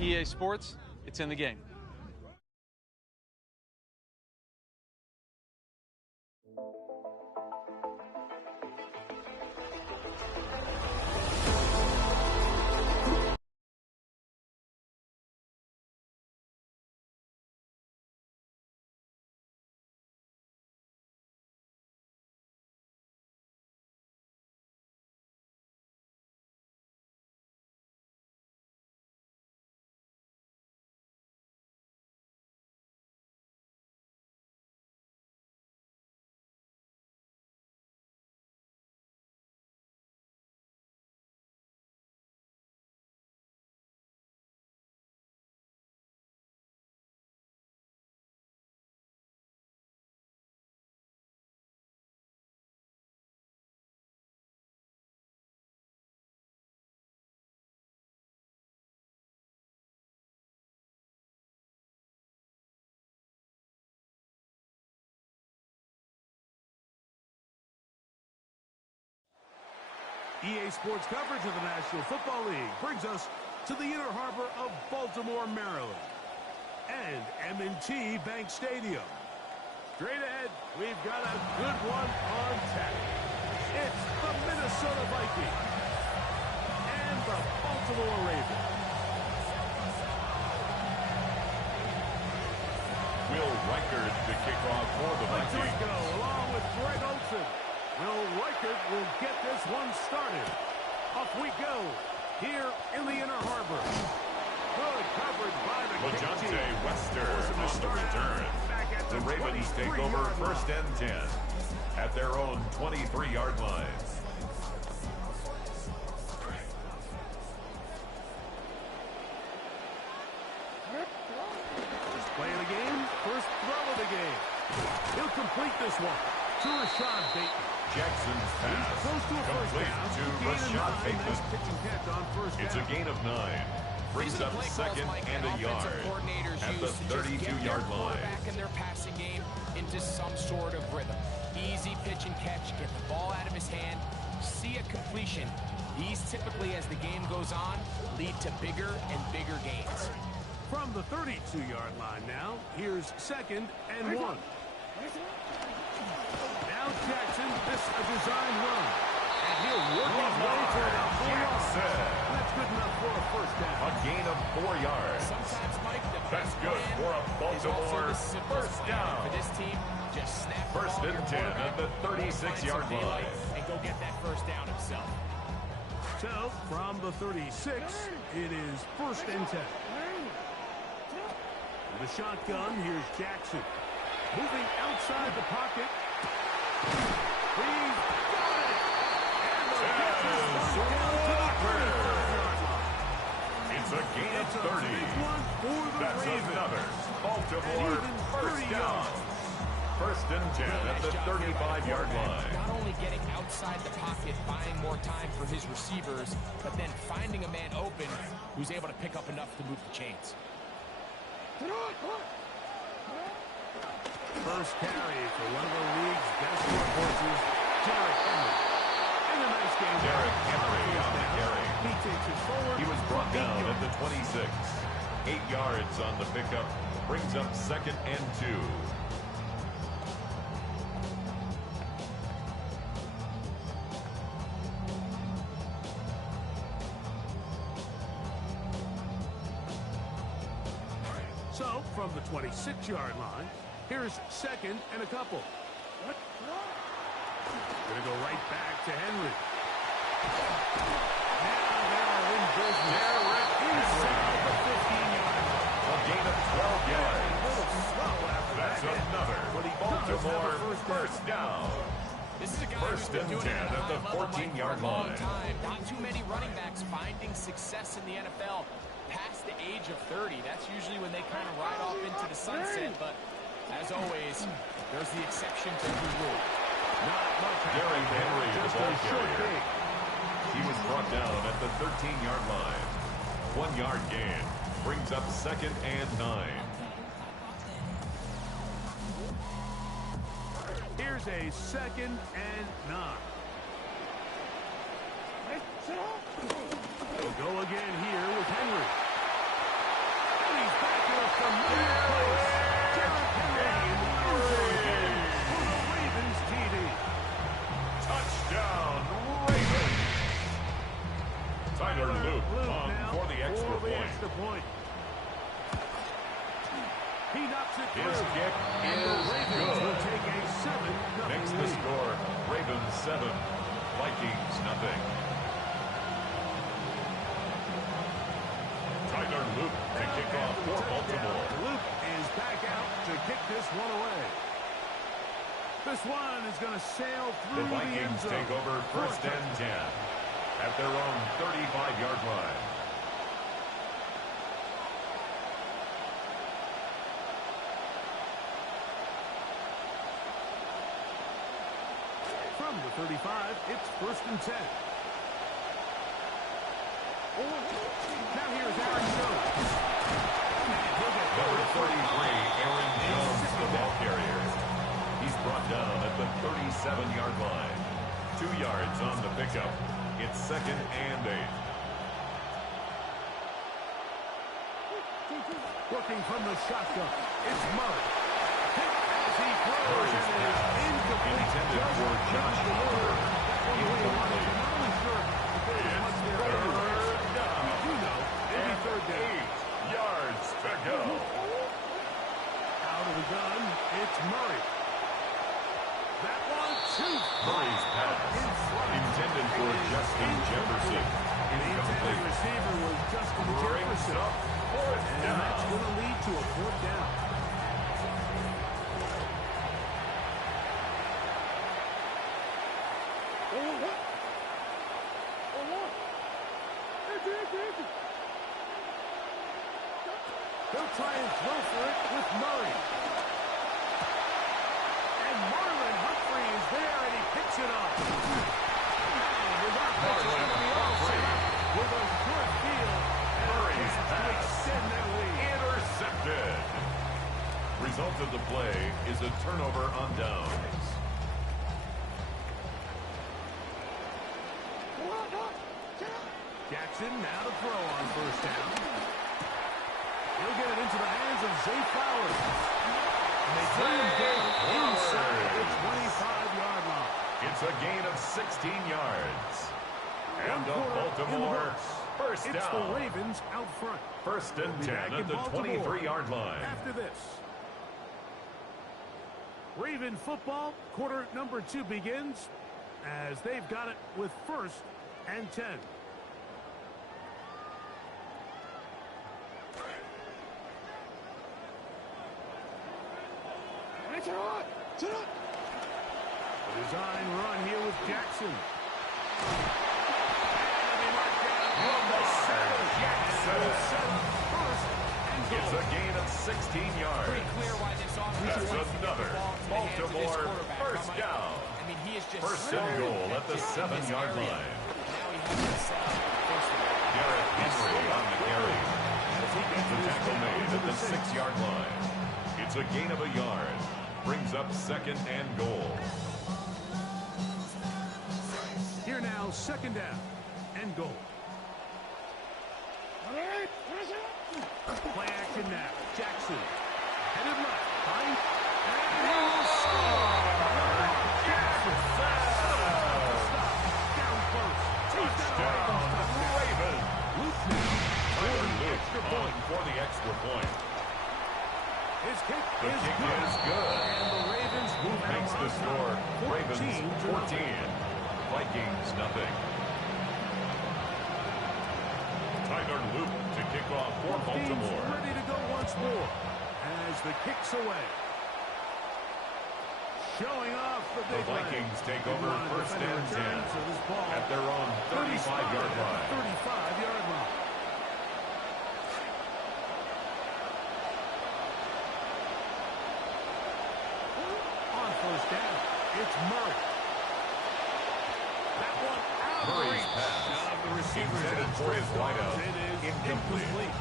EA Sports, it's in the game. EA Sports coverage of the National Football League brings us to the inner harbor of Baltimore, Maryland, and M&T Bank Stadium. Straight ahead, we've got a good one on tap. It's the Minnesota Vikings and the Baltimore Ravens. Will Reichard to kick off for the Vikings. Patrico along with Greg Olsen. Will Reichard will get this one started. Off we go here in the inner harbor. Good coverage by the LeJohntay Wester on the return. The Ravens take over first and 10 at their own 23-yard line. First play of the game, first throw of the game. He'll complete this one to Rashad Bateman. Jackson's pass close to a first down. to Rashad Bateman. Nice pitch and catch on first down. It's a gain of 9. Brings up second and a yard at the 32-yard line. Back in their passing game into some sort of rhythm. Easy pitch and catch, get the ball out of his hand, see a completion. These typically, as the game goes on, lead to bigger and bigger gains. From the 32-yard line now, here's second and 1. Now Jackson, this a design run. And he'll work his way to about 4 yards. That's good enough for a first down. A gain of 4 yards. Sometimes, Mike, the That's best good for a Baltimore first down. For this team, just snap the First ball and to your 10 at the quarterback, 36-yard find some line. daylight, and go get that first down himself. So, from the 36, it is first and 10. With a shotgun, here's Jackson. Moving outside the pocket. He's got it! And the catch is down to the 35-yard line. It's a gain of 30. It's a big one for the That's Ravens. another Baltimore first down. First and 10 at the 35-yard line. Not only getting outside the pocket, buying more time for his receivers, but then finding a man open who's able to pick up enough to move the chains. First carry for one of the league's best workhorses, Derrick Henry. And a nice game. Derrick Henry on the carry. He takes it forward. He was brought down at the 26. 8 yards on the pickup. Brings up second and 2. So, from the 26-yard line, here's second and a couple. Gonna go right back to Henry. Now they're in business. Inside the 15-yard line. A gain of 12 yards. A little slow after That's that. another But he does have Baltimore a first down. This is a guy First who's been and doing it 10 at the a high level, Mike, 14-yard for a long line. time. Not too many running backs finding success in the NFL past the age of 30. That's usually when they kind of ride off into the sunset. But as always, there's the exception to every rule. Not much. Derrick Henry, the Just ball a short carrier. gain. He was brought down at the 13-yard line. 1 yard gain. Brings up second and 9. Here's a second and 9. We'll go again here with Henry. extra point. He knocks it through. His kick And the is Ravens will good. take a 7-0 Makes the lead. score Ravens 7, Vikings nothing. Tyler Luke to kick off for Baltimore. Luke is back out to kick this one away. This one is going to sail The through the end Vikings zone. take over first and 10 at their own 35-yard line. From the 35, it's first and 10. Now here's Aaron Jones. Number 33, Aaron Jones, the ball carrier. He's brought down at the 37-yard line. 2 yards on the pickup. It's second and 8. Working from the shotgun, it's Murray. As he throws, Murray's and it is pass incomplete. intended for Josh Allen. That one the way he wanted it. Not only sure if there was much there. Third down. We do know it'll be third down. 8 yards to go. Out of the gun, it's Murray. That one, too. Murray's pass In front. intended for Justin Jefferson. The intended Incomplete. receiver was Justin Brings Jefferson. up fourth And that's down. going to lead to a fourth down. They'll try and throw for it with Murray. And Marlon Humphrey is there, and he picks it up. And his offense is going to be all set up with a good field. And Murray's to pass extend that lead. intercepted. Result of the play is a turnover on downs. Jackson now to throw on first down. He'll get it into the hands of Zay Flowers. And they bring him down inside the 25-yard line. It's a gain of 16 yards. And One a quarter in the Baltimore books. first It's down. the Ravens out front. First and We'll be 10 back at in the Baltimore 23-yard line. after this. Raven football, quarter number 2 begins as they've got it with first and 10. A design run here with Jackson. It's a gain of 16 yards. Pretty clear why this offense That's another Baltimore first down. I mean, he is just First and goal at the 7-yard line. Now he has it set up. First of all, Garrett Henry on the carry. The tackle made at the 6-yard line. It's a gain of a yard. Brings up second and goal. Here now, second down and goal. Play action now. Jackson. Headed left. Finds. And he will score. Jackson. Down first. Touchdown, Ravens. Luke now. Tyler Luke Extra on point. for the extra point. His kick The is kick good. is good. And the Ravens move out Makes the on score top. Ravens 14. Vikings nothing. Tyler Luke to kick off for Baltimore. Ready to go once more as the kick's away. Showing off the The big leg. Vikings take They over want a first defender and 10 return, so this ball at their own 35-yard line. 35-yard line. On first down, it's Murray. That one out of Murray's reach pass of the receiver's intended for his outstretched wideout. arms. It is Incomplete.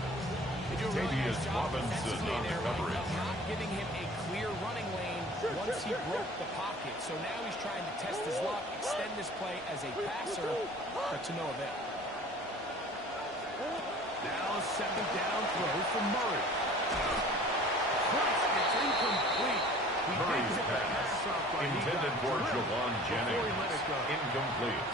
they do a really Tavius nice job Robinson defensively on the there, coverage. of not giving him a clear running lane once he broke the pocket. So now he's trying to test his luck, extend this play as a passer, but to no avail. Now a second down throw from Murray. Christ, it's incomplete. He did Murray's get the pass pass off, but he intended got for drilled Javon before he let Jennings. it go. Incomplete.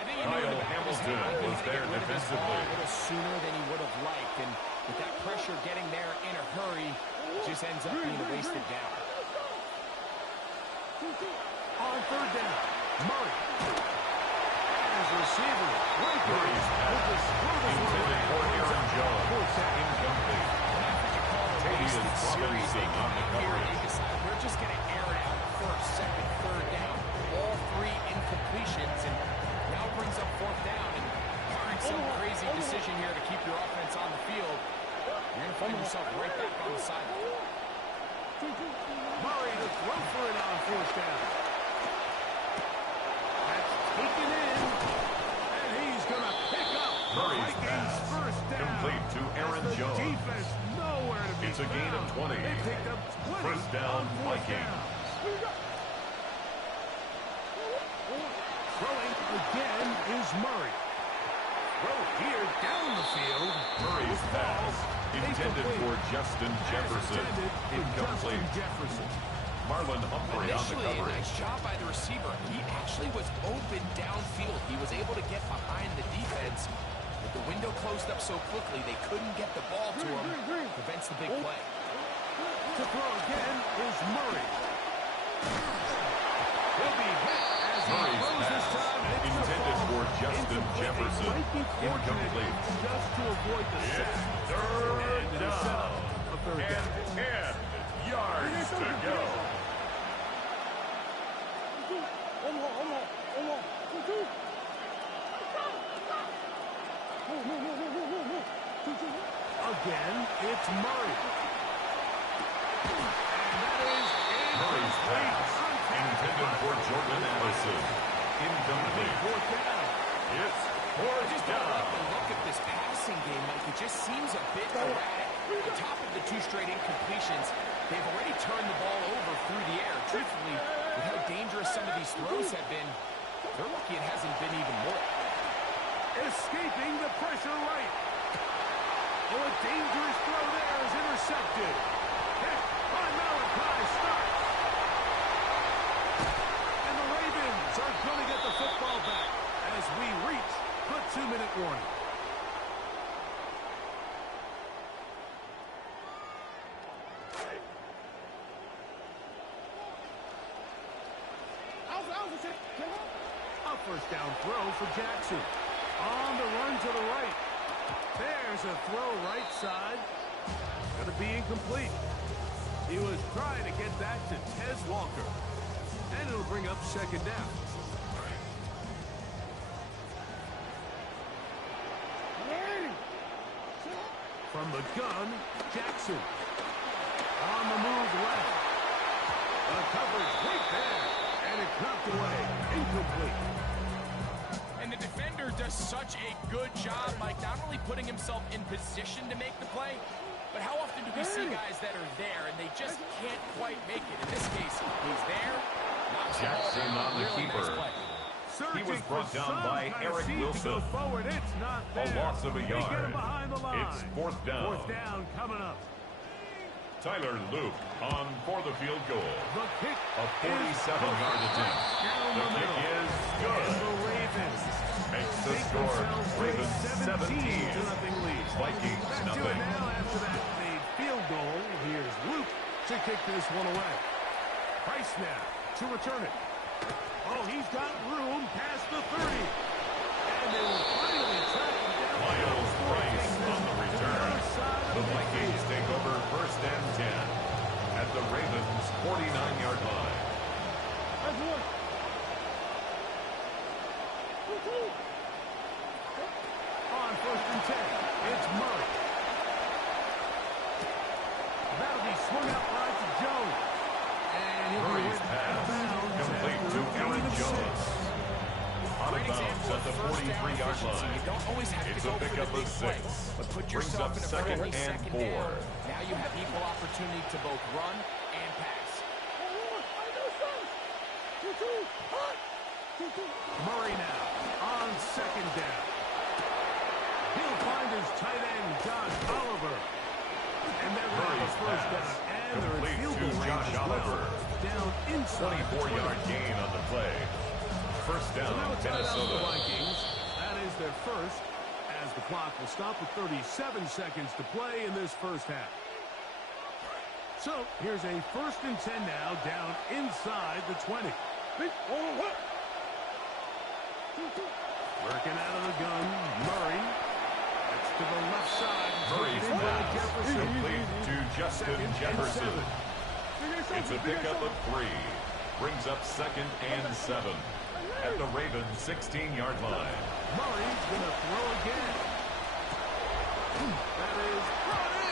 I think Kyle Hamilton was there defensively. A little sooner than he would have liked, and with that pressure getting there in a hurry, just ends up being a wasted down. On third down, Murray. As receiver, Murray's pass intended for Aaron Jones. Incomplete. Tavius Robinson on the coverage. We're just going to air it out first, second, third down. All three incompletions, and now brings up fourth down. And barring some crazy decision here to keep your offense on the field, you're going to find yourself right back on the sideline. Murray to throw for it on fourth down. That's taken in, and he's going to pick up Murray's pass first down. complete to Aaron Jones. Defense nowhere to be It's a gain of 20. They picked up 20. First down, Vikings. Throwing again is Murray. Throw here down the field. Murray's pass intended for Justin Jefferson. Incomplete. Jefferson. Marlon Humphrey on the Initially, a coverage. nice job by the receiver. He actually was open downfield. He was able to get behind the defense, but the window closed up so quickly they couldn't get the ball to him. Prevents the big play. To throw again is Murray. He'll be hit as he Murray's throws this pass time. intended for Justin Jefferson. Incomplete. Just to avoid the sack. Third And it'll set up a third down. and 10 yards to go. Again, it's Murray. And that is Murray's pass intended for Jordan Addison. Incomplete. fourth down. It's fourth Just don't like down. the look of this passing game, Mike. It just seems a bit erratic. On top of the two straight incompletions, they've already turned the ball over through the air. Truthfully, with how dangerous some of these throws have been, they're lucky it hasn't been even more. Escaping the pressure right. Oh, a dangerous throw there is intercepted. Hit by Malachi Starks. And the Ravens are going to get the football back as we reach the 2-minute warning. A first down throw for Jackson. On the run to the right. There's a throw right side. Going to be incomplete. He was trying to get that to Tez Walker. And it'll bring up second down. From the gun, Jackson. On the move left. The coverage right there. And it's knocked away. Incomplete. And the defender does such a good job, Mike, not only putting himself in position to make the play, but how often do we see guys that are there and they just can't quite make it? In this case, he's there. Jackson on the keeper. He was brought down by Eric Wilson. Forward. It's not A there. loss of a They get yard. him behind the line. It's fourth down. Fourth down coming up. Tyler Luke on for the field goal. The kick A 47-yard attempt. down The the kick middle. is And good. the Ravens Makes the take score themselves to a Ravens 17. 17-0 lead. Vikings Back to it nothing. now after that made field goal. Here's Luke to kick this one away. Price now to return it. Oh, he's got room past the 30. And they will finally track him down. Miles Price on the return. The Vikings take over first and 10 at the Ravens' 49-yard line. On first and 10, it's Murray. That'll be swung out wide to Jones. And he'll be Murray's hit out pass of bounds complete at to the Aaron 8 of Jones. 6. Out of Great bounds example at of the first down 43-yard efficiency. line. You don't always have It's to a go for the pickup big of play, 6. but put Brings yourself up in a second early and second 4. down. Now you have equal opportunity to both run and pass. Murray now on second down. He'll find his tight end, Josh Oliver. And they're going to have a Murray's first pass down. And they're in complete field to goal range Josh as well. Oliver. Down inside. 24-yard gain on the play. First So down, now it's out the Minnesota. Vikings. their first, as the clock will stop with 37 seconds to play in this first half. So here's a 1st and 10 now, down inside the 20. Working out of the gun, Murray. That's to the left side. Murray's pass complete to Justin Jefferson. It's a pickup of 3. Brings up 2nd and 7 at the Ravens' 16-yard line. Murray's going to throw again. That is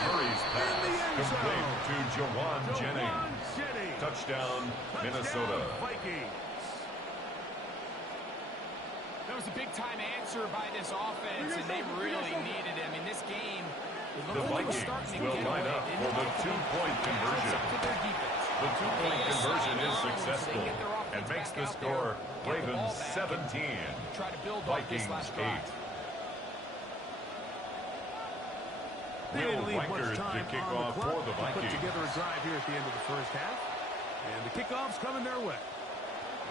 Murray's pass complete to Jawan Jennings. Touchdown, Minnesota. Vikings. That was a big-time answer by this offense, and they really needed it. I mean, this game, The Vikings will line up for the 2-point conversion. The 2-point conversion is successful and makes the score Ravens 17, Vikings 8. Will Reichard to kick off for the Vikings. Put together a drive here at the end of the first half. And the kickoff's coming their way.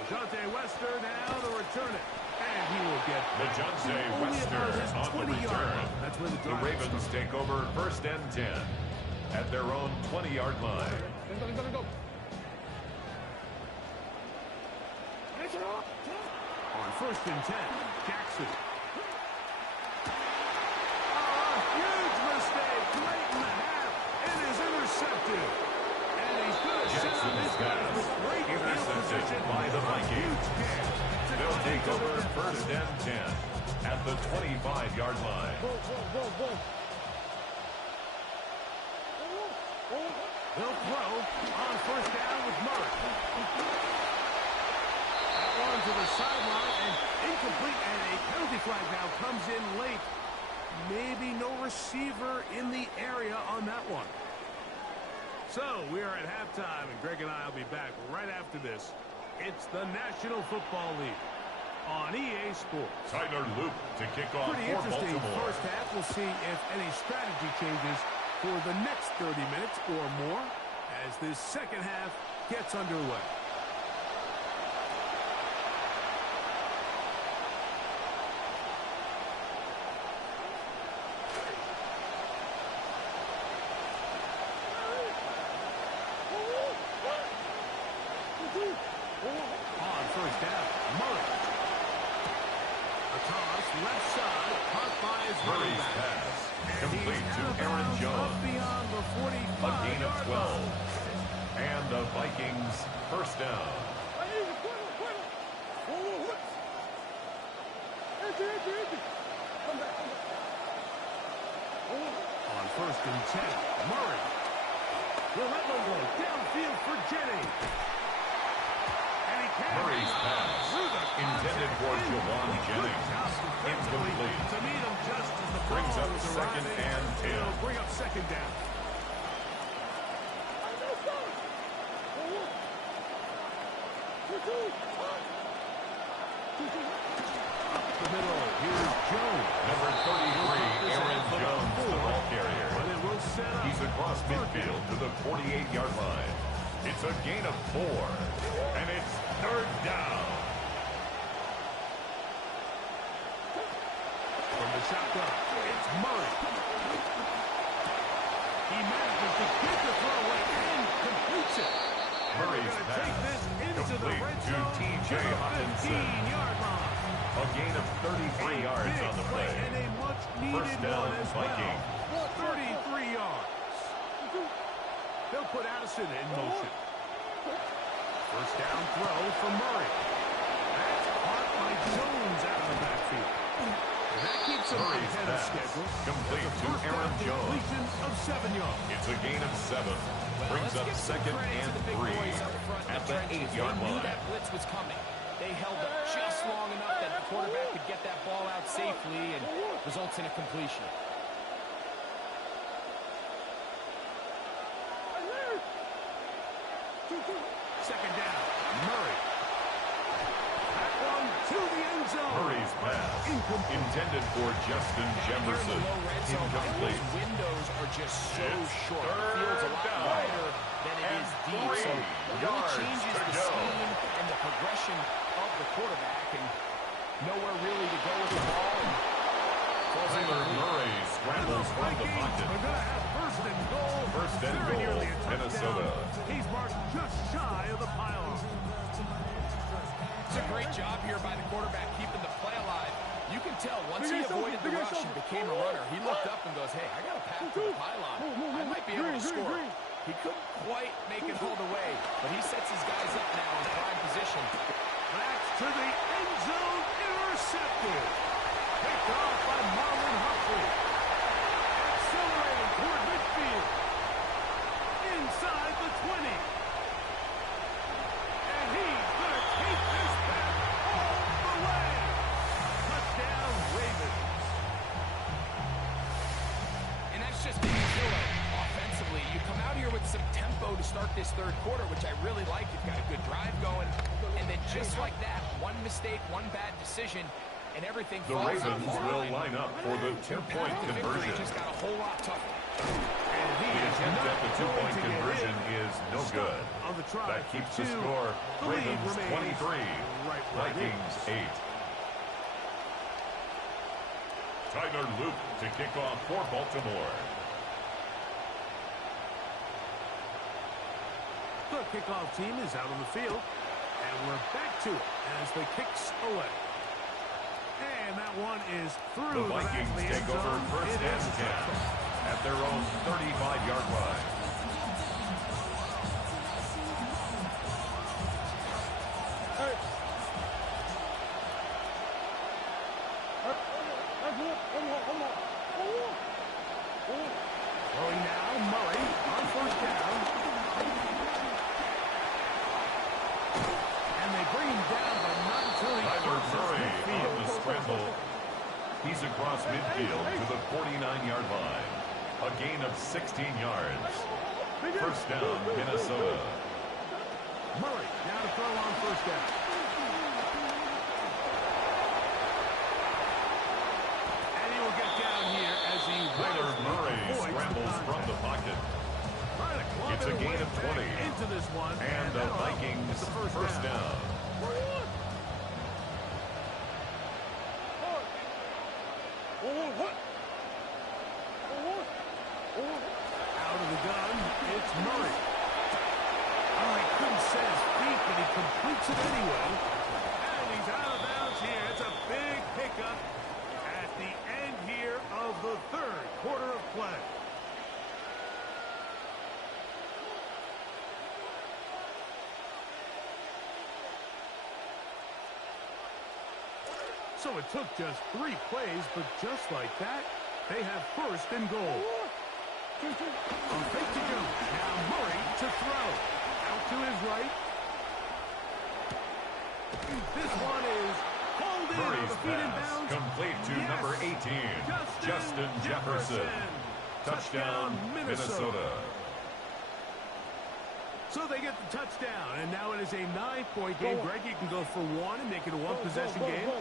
DeJounte Wester now to return it. And he will get DeJounte Wester on the return. That's where the Ravens take over 1st and 10 at their own 20-yard line. On 1st and 10, Jackson. Huge mistake late in the half. It is intercepted. And he's going to set on his pass with great intercepted by the Vikings. They'll take over 1st and 10 at the 25-yard line. They'll throw on 1st down with Murray. That one to the sideline and incomplete, and a penalty flag now comes in late. Maybe no receiver in the area on that one. So we are at halftime, and Greg and I will be back right after this. It's the National Football League on EA Sports. Tyler Loop to kick off Pretty for interesting Baltimore. first half. We'll see if any strategy changes for the next 30 minutes or more as this second half gets underway. On 1st down, Murray. A toss, left side, caught by his running Murray's back. pass And complete he's to out of Aaron bounds Jones. up beyond the 45. A gain of 12. And the Vikings 1st down. On 1st and 10, Murray. Will that one go downfield for Jennings? And he can't. Murray's pass intended for Jawan Jennings. Incomplete. To meet him just as the Brings ball up was 2nd arriving. and 10. It'll bring up 2nd down. The middle, here's Jones. Number 33, Aaron Jones, the ball carrier. And it will set up. He's across midfield to the 48-yard line. It's a gain of 4, and it's 3rd down. From the shotgun, it's Murray. He manages to get the throw away and completes it. Murray's pass complete to T.J. Hawkinson. 15-yard line. A gain of 33 yards on the play. And a much-needed 1st down, one as Vikings. well. 33 yards. They'll put Addison in motion. 1st down throw for Murray. That's caught by Jones out of the backfield. And that keeps him Murray's ahead of pass schedule. complete to First Aaron down Jones. completion of 7 yards. It's a gain of 7. Brings up 2nd and 3 at the 8-yard They knew line. that blitz was coming. They held up just long enough that the quarterback could get that ball out safely and results in a completion. Second down, Murray. That one to the end zone. Murray's pass intended for Justin Jefferson. Incomplete. Those windows are just so It's short. The 3rd field's a lot down. wider than it is And deep. So 3 it really yards changes to the go. scheme and the progression of the quarterback, and nowhere really to go with the ball. And tell once he avoided the rush and became a runner, he looked up and goes, hey, I got a path to the pylon. I might be able to score. He couldn't quite make it all the way, but he sets his guys up now in prime position. That's to the end zone, intercepted. Picked off by Marlon Humphrey. Accelerating toward midfield. Inside the 20. And he's going to take this back all the way. Touchdown, Ravens. And that's just being killer offensively. You come out here with some tempo to start this third quarter, which I really like. You've got a good drive going. And then just like that, one mistake, one bad decision, and everything falls out. The Ravens will line up for the two-point conversion. Just got a whole lot tougher. And he The is attempt not at the two-point going to get conversion in. is no good. On the try That for keeps the two. score The lead Ravens remains 23, right where it Vikings is. 8. Tyler Luke to kick off for Baltimore. The kickoff team is out on the field. And we're back to it as the kicks away. And that one is through The Vikings the take end over zone. first It and is a 10 touchdown. at their own 35-yard line. Throwing now, Murray on first down. And they bring him down, but not until he Tyler crosses Murray on the midfield. scramble. He's across midfield to the 49-yard line. A gain of 16 yards. First down, Minnesota. Murray now to throw on first down. And he will get down here as he Tyler Murray avoids scrambles the from the pocket. Trying to club It's a it gain away of back 20. into this one. And the that'll Vikings get the first down. Out of the gun, it's Murray. Oh, he couldn't set his feet, but he completes it anyway. And he's out of bounds here. It's a big pickup at the end here of the third quarter of play. So it took just 3 plays, but just like that, they have first and goal. On fake to Jones. Now Murray to throw. Out to his right. This one is pulled in on Murray's the feet and pass bounds. complete to Yes. number 18, Justin Jefferson. Touchdown, Minnesota. So they get the touchdown, and now it is a 9-point game. Greg, you can go for one and make it a one-possession game.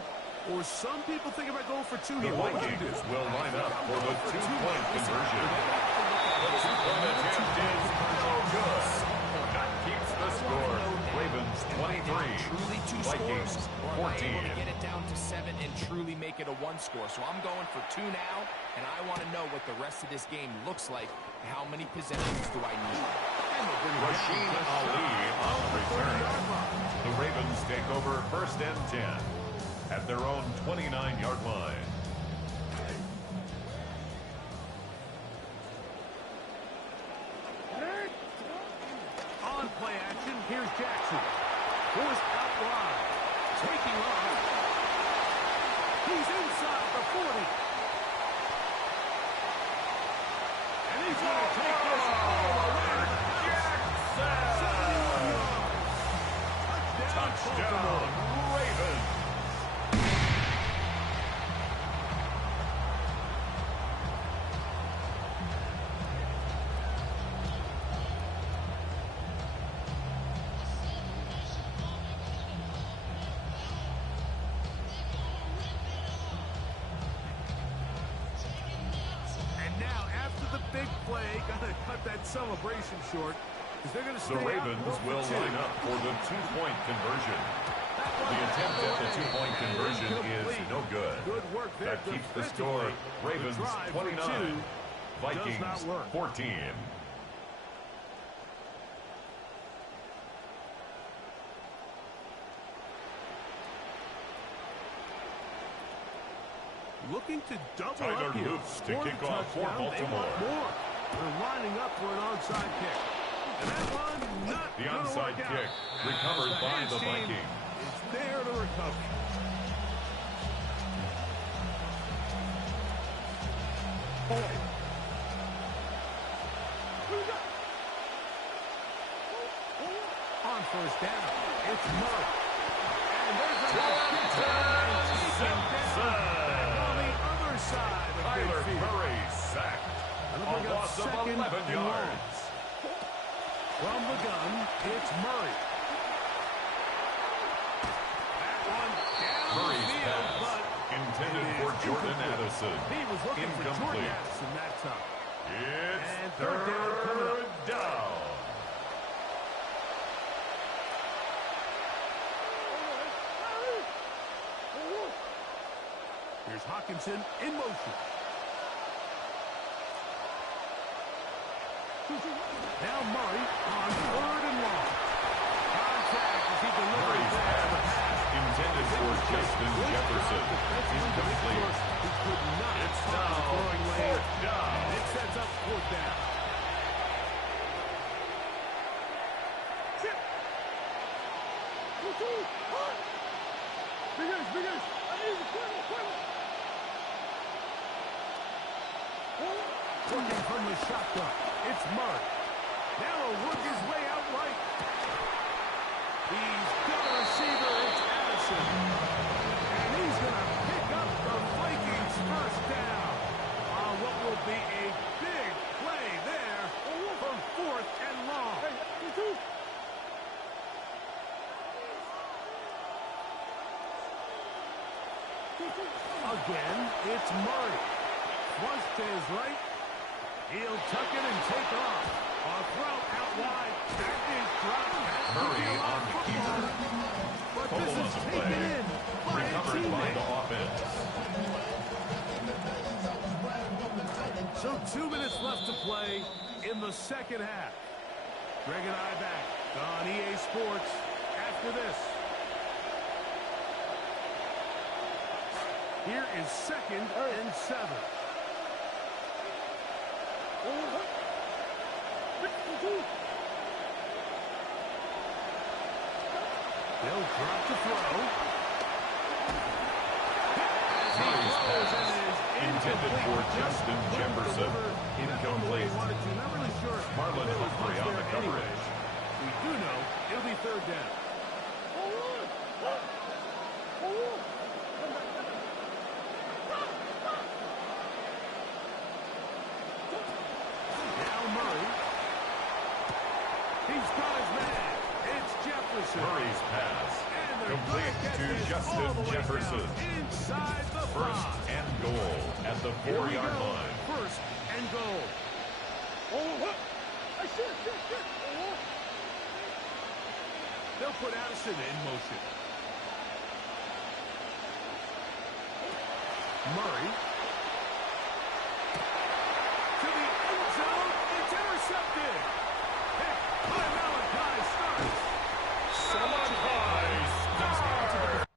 Or some people think about going for two The here. What would you do? Vikings will line up for the two-point conversion. The two-point attempt is no good. That keeps the score. Ravens 23, Truly two Vikings scores, or am I able 14. to get it down to 7 and truly make it a one score? So I'm going for 2 now, and I want to know what the rest of this game looks like. How many possessions do I need? Rasheen Ali on the return. The Ravens take over first and 10 at their own 29-yard line. On play action, here's Jackson. Forced out wide. Taking off. He's inside the 40. And he's going to take this all the way. Jackson! 71 yards. Touchdown, Ravens! And now, after the big play, got to cut that celebration short. Because they're going to The stay Ravens out will for 2. line up for the two-point conversion. The attempt at the two-point conversion is no good. Good work there. That keeps the score Ravens The drive for 29, two Vikings does not work. 14. looking to double Tyler up here. Loops to kick off for Baltimore. More. They're lining up for an onside kick. And that one, not The onside kick recovered by the Vikings. It's there to recover. On first down, it's Murray. And there's a on the other side of Tyler midfield. Murray sacked. A loss of 11 yards. From the gun, it's Murray. That one down Murray's the field, pass but intended for Jordan Addison. he was looking for Jordan Incomplete. Addison that time. It's And third down coming up. down. Here's Hawkinson in motion. Now Murray on third and long. Contact as he delivers Murray's that. pass intended for Justin Jefferson. Incomplete. He could not It's find the now throwing lane. fourth down. And it sets up fourth down. Working from the shotgun. It's Murray. Now he'll work his way out right. He's got a receiver. It's Addison. And he's going to pick up the Vikings' first down on what will be a big play there for fourth and long. Again, it's Murray. Flush to his right. He'll tuck it and take off. A throw out wide. That is dropped. Murray on the keeper. But Fumble this on is the taken play. in by a Recovered by the teammate. offense. So 2 minutes left to play in the second half. Greg and I back on EA Sports after this. Here is second and 7. They'll drop to throw. Murray's pass intended for Justin Jefferson. Incomplete. Marlon Humphrey on the coverage. We do know it'll be third down. Now Murray. He's got his man. It's Jefferson. Murray's pass And they're complete gonna get to this Justin all the way Jefferson. down inside the First 5. and goal at the Here we 4-yard go. line. First and goal. They'll put Addison in motion. Murray. To the end zone. It's intercepted. Pick by Malachi Starks. Malachi Starks.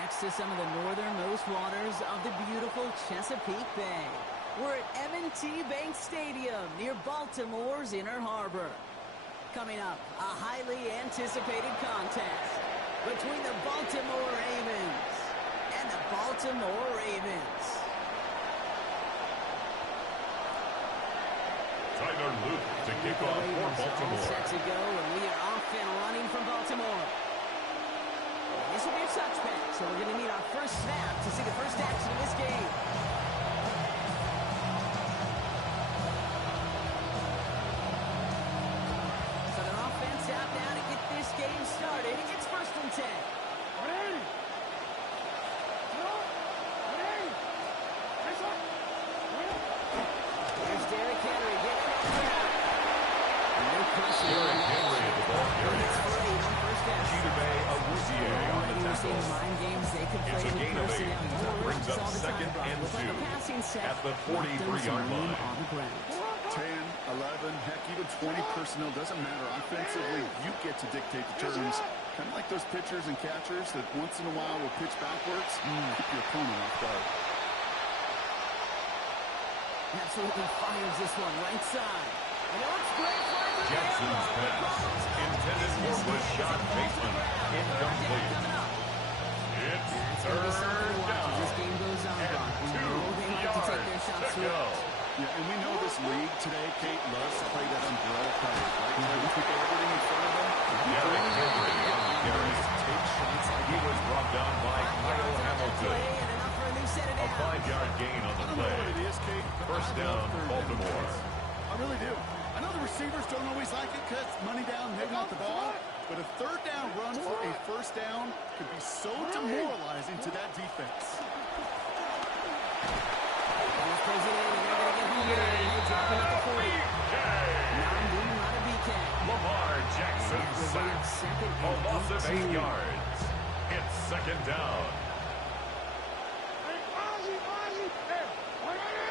Next to some of the northernmost waters of the beautiful Chesapeake Bay, we're at M&T Bank Stadium near Baltimore's Inner Harbor. Coming up, a highly anticipated contest between the Baltimore Ravens and the Baltimore Ravens. Tyler Luke to kick off for Baltimore. All set to go, and we are off and running from Baltimore. This will be a touchback, so we're going to need our first snap to see the first action of this game. So their offense out now to get this game started. It's 1st and 10. Here's Derrick Henry getting it out. No pressure. Derrick Henry at the ball carrier. It's free on first down. Chidobe Awuzie on the tackle. Mind games they can play It's a in gain of 8. personnel. You talk about Brings this up all the time, 2nd Brock. and Looks like 2 a passing set. at the Left them 43-yard some room line. on the ground. 10, 11, heck, even 20 personnel, doesn't matter. Offensively, you get to dictate the turns. Kind of like those pitchers and catchers that once in a while will pitch backwards. Keep your opponent off guard. Absolutely fires this one right side. And it looks great for the Jackson's pass intended for Rashad Bateman. Incomplete. It's It's going to be something to watch as this down. game goes on, And Brock. We know they like to take their shots 2 yards to through. go. Yeah, and we know this league today, Kate, loves to play that umbrella coverage, right? They keep everything in front of them. Derrick Henry on the carry. Take shots like He was brought down by Kyle Hamilton. Play and enough for a new set of A downs. 5-yard gain on the I don't know play. what it is, Kate. but First I down, love third down Baltimore. plays. I really do. I know the receivers don't always like it because money down, they want the ball. But a third down run for a first down could be so demoralizing to that defense. Almost closing in, and they're going to get home. They drop him at the 40. Non-boom, not a BK. Lamar Jackson That will bring up sack. 2nd A and loss of 8 18. yards. It's 2nd down.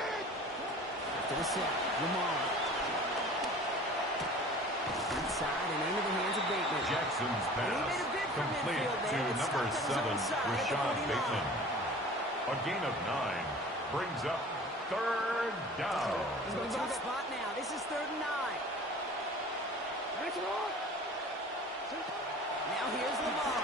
After the set, Lamar. Inside and into the hands of Bateman. Jackson's And he pass made a bid for complete midfield to there, but number stopped on 7, his own side at the Rashad 49. Bateman. A gain of 9 brings up 3rd down. He's in a tough spot now. This is 3rd and 9. Now here's Lamar.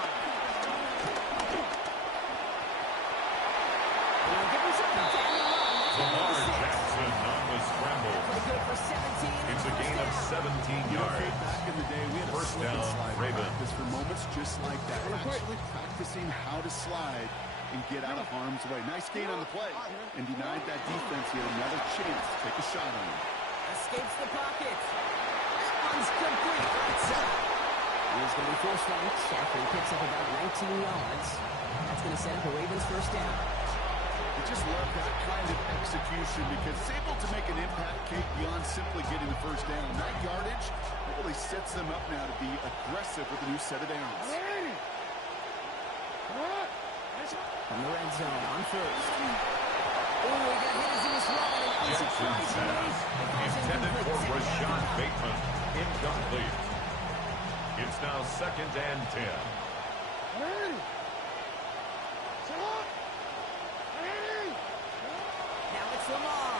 They'll give him something to end the run. That's Lamar number 6. Jackson on the scramble. Play good for 17. It's a First gain of down. 17 Kate, yards. back in the day, we had a First slip and down, slide Ravens. practice for moments just like that. Actually practicing how to slide and get out of harm's way. Nice gain on the play and denied that defense here another chance to take a shot on him. Escapes the pocket. That one's complete. Right side. He's going to be forced right. Shaffer picks up about 19 yards. That's going to set up a Ravens first down. I just love that kind of execution because it's able to make an impact, Kate, beyond simply getting the first down. That yardage really sets them up now to be aggressive with a new set of downs. From the red zone on first. Oh, he got hit as he was running. And that was Jackson's surprisingly. pass intended for Rashad Bateman. Incomplete. It's now 2nd and 10. Now it's Lamar.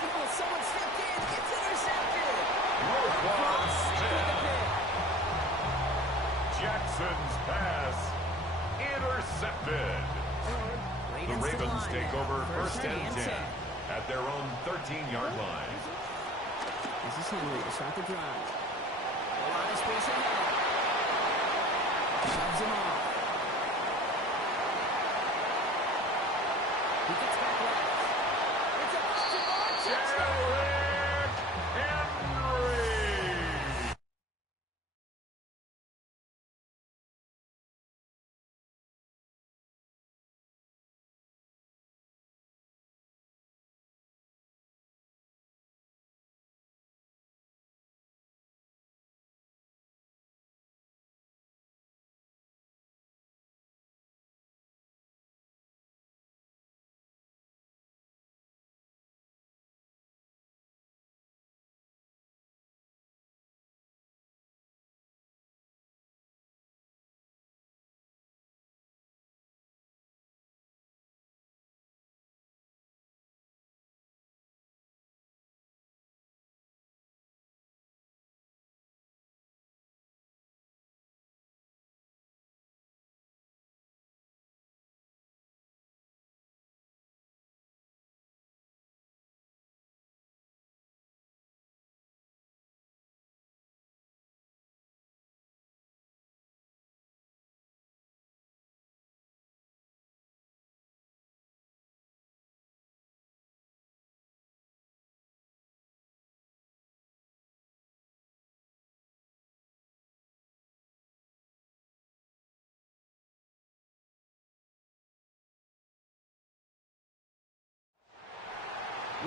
Oh, someone stepped in. It's intercepted. Roquan With Smith. the pick. Jackson's pass intercepted. The to Ravens line take now. over First 1st and 10 10. at their own 13-yard line. This is Henry to start the drive. A lot of space ahead. Shoves him off. He gets back left. It's a touchdown. Touchdown.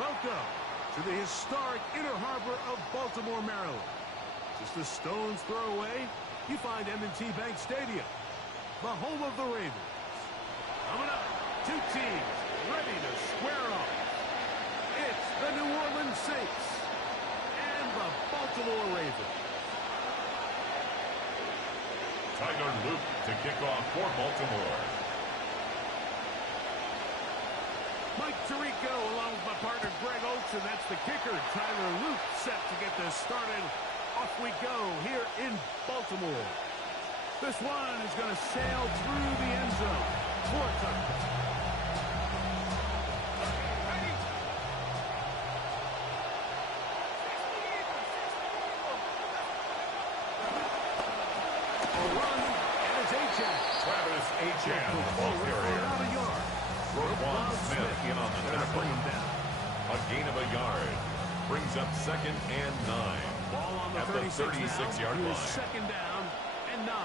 Welcome to the historic Inner Harbor of Baltimore, Maryland. Just a stone's throw away, you find M&T Bank Stadium, the home of the Ravens. Coming up, two teams ready to square off. It's the New Orleans Saints and the Baltimore Ravens. Tyler Luke to kick off for Baltimore. Mike Tirico along with my partner Greg Oates, and that's the kicker, Tyler Luke, set to get this started. Off we go here in Baltimore. This one is going to sail through the end zone. 4 touchdowns. A run, and it's Achane. Travis Achane, the ball carrier. Roquan Smith in on the tackle. A gain of a yard. Brings up 2nd and 9. Ball on the at the 36-yard line. Second down and 9.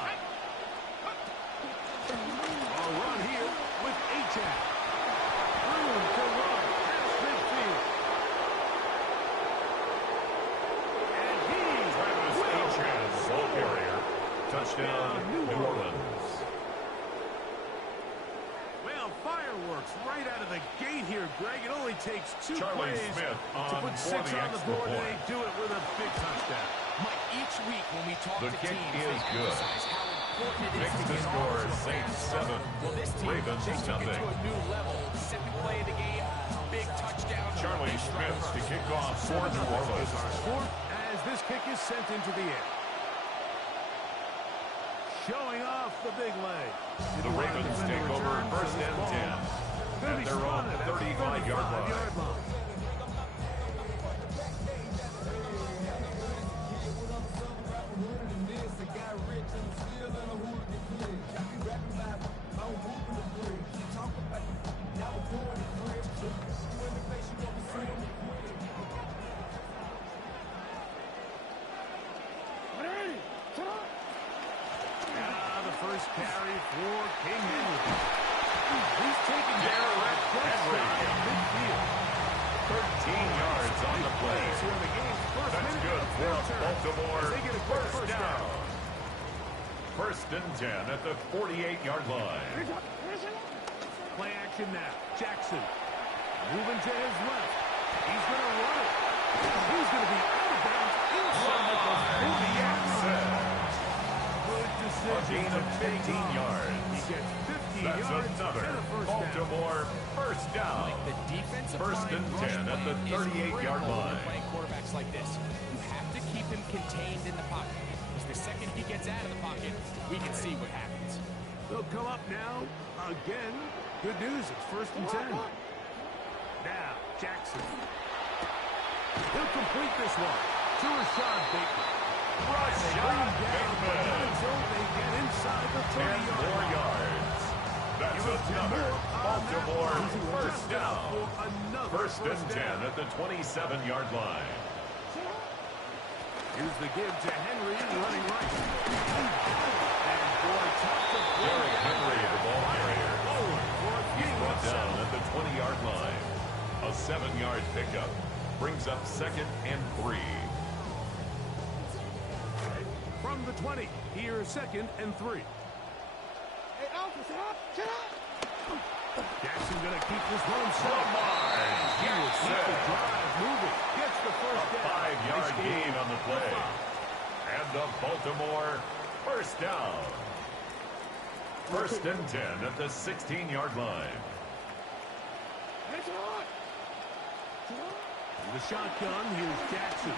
A run here with Achane. Room to run past midfield. And Travis Achane, ball carrier. Touchdown, New Orleans. Well, fireworks right out of the gate here, Greg. It only takes 2 Charlie plays Smith to on put 6 for the on the extra board, and point. they do it with a big touchdown. Mike, each week when we talk The to kick teams, is they good. emphasize how important it is Makes to the get score off to a Saints fast start. 7, Well, this team, Ravens they took it nothing. to a new level. Second play of the game, big touchdown. Charlie Smith to kick off for New Orleans. Score as this kick is sent into the air. Showing off the big leg. The Ravens take over 1st and 10 at their own 35-yard line. First carry for King Henry. He's taking down Derrick Henry. midfield. 13 yards on the play. Here in the game's first That's minute good of for their turn. Baltimore. As they get a quick First down. 1st and 10 at the 48-yard line. Play action now. Jackson moving to his left. He's going to run it. He's going to be out of bounds inside the 40-yard line. A gain of 15 yards. He gets 50 That's yards another and a first down. Baltimore first down. The defensive 1st and line 10 at the rush plan is 38-yard critical when line. you're playing quarterbacks like this. You have to keep him contained in the pocket. Because the second he gets out of the pocket, we can see what happens. They'll come up now. Again, good news. It's 1st and 10. Now, Jackson. He'll complete this one to Rashad Bateman. Rashad Bateman. They get inside the 10 more 30-yard line. yards. That's another Baltimore first down. 1st and 10 at the 27-yard line. Here's the give to Henry running right. And boy, tough to play. Derrick Henry, the ball carrier. He's brought down at the 20-yard line. A 7-yard pickup brings up 2nd and 3. From the 20, here's 2nd and 3. Jackson going to keep this one safe. Jackson. Keep the drive moving. Gets the first A down. 5-yard gain on the play. And the Baltimore first down. 1st and 10 at the 16-yard line. The shotgun, here's Jackson.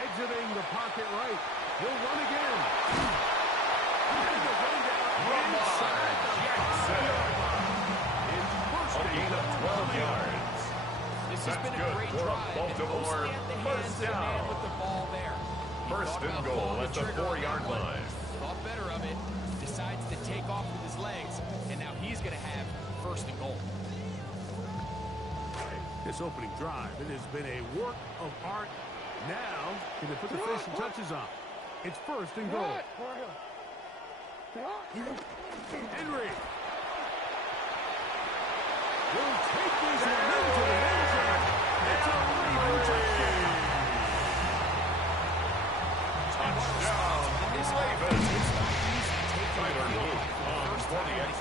Exiting the pocket right. He'll run again. Lamar Jackson. A gain of 12 yards. This has That's been a good great for drive. Baltimore. And mostly at the First hands of the man down. with the ball there. He 1st thought and about goal pulling at the trigger on 4-yard that one. line. Thought better of it. Decides to take off with his legs. And now he's going to have 1st and goal. This opening drive, it has been a work of art. Now, can they put the finishing touches on? It's 1st and goal. Henry. Will take this one into the end zone. And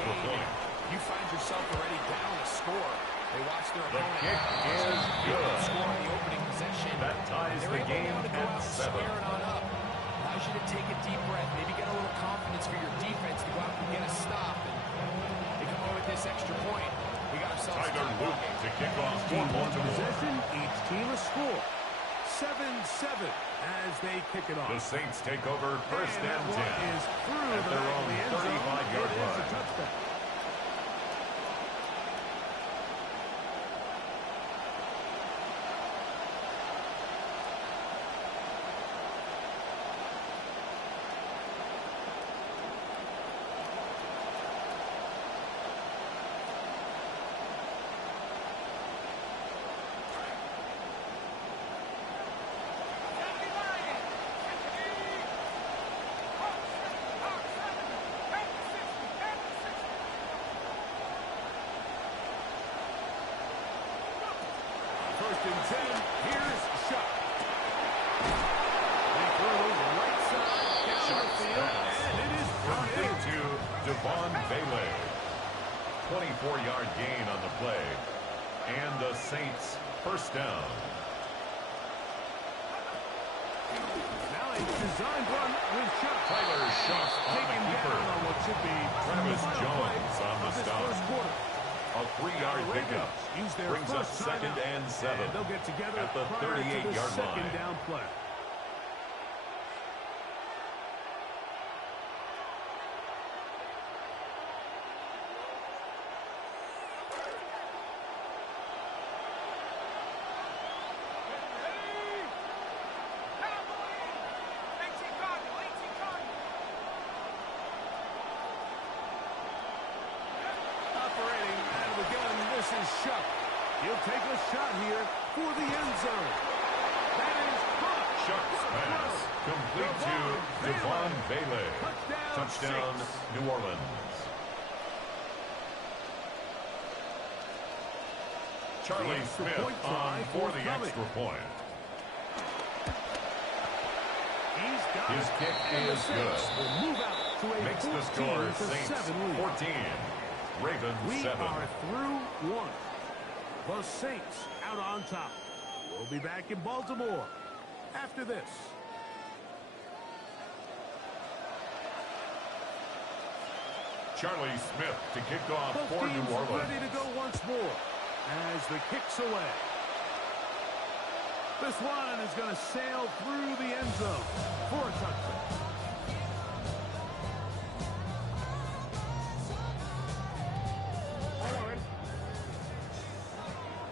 extra point. You find yourself already down a score. They watch their opponent. The kick is good. Score on the opening possession. That ties the game at 7. Square it on up. Allows you to take a deep breath, maybe get a little confidence for your defense to go out and get a stop. And they come away with this extra point. We got ourselves Tyler Luke to kick off for Baltimore. Possession, each team a score. 7-7 as they kick it off. The Saints take over first and 10 is through at their own 35-yard line. It is a touchdown. First and 10, here's Shuck. They throw right side down the field, and it is Complete to Devon Bailey. 24-yard gain on the play. And the Saints first down. Now a design run with Shuck. Tyler Shuck on the Taken keeper. down on what should be Travis the final Jones play on the of this stop. first quarter. A 3-yard pickup. Use their Brings up first second timeout, and 7 and they'll get together at the prior to the 38-yard second line. down play. Operating out of the gun, this is Shuck. He'll take a shot here for the end zone. That is caught. Shuck's pass complete to Devon Bailey. Touchdown, New Orleans. Charlie Smith on for the extra point. His kick is good. Move out to a Makes the score Saints 14-7 lead. 14. Ravens We 7. are through one. The Saints out on top. We'll be back in Baltimore after this. Charlie Smith to kick off Both for teams New Orleans. ready to go once more as the kick's away. This one is going to sail through the end zone for a touchdown.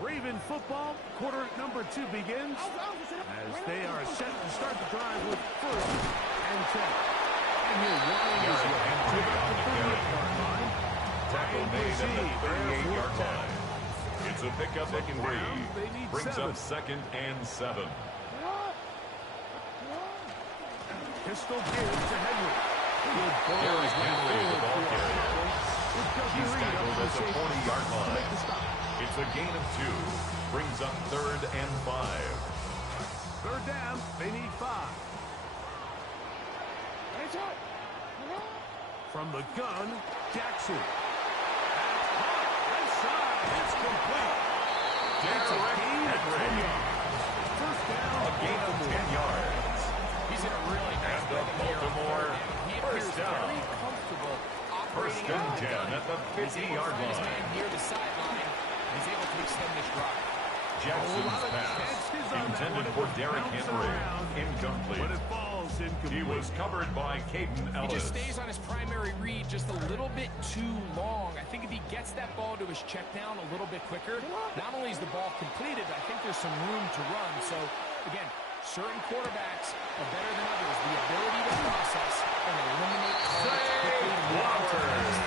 Raven football, quarter number 2 begins as they are set to start the drive with first and 10. And he'll wind his way to about the 38-yard line. Tackle made at the 38-yard line. It's a pickup that can breathe. Brings up second and 7. Pistol gives to Henry. Derrick Henry, the ball carrier. He's tackled at the 40-yard line. It's a gain of 2. Brings up third and 5. Third down, they need 5. From the gun, Jackson. Left side, it's complete. Derrick Henry. First down, A gain of 10 yards. He's in a really nice And the rhythm here. Baltimore He appears first down. very comfortable First operating and out of the 10 gun. at the He's able to 50-yard find his line. man near the sideline. He's able to extend this drive. Jackson's pass intended for Derrick Henry. Incomplete. But it falls incomplete. He was covered by Caden He Ellis. just stays on his primary read just a little bit too long. I think if he gets that ball to his check down a little bit quicker, not only is the ball completed, I think there's some room to run. So, again, certain quarterbacks are better than others. The ability to process and eliminate targets quickly and move on to the next.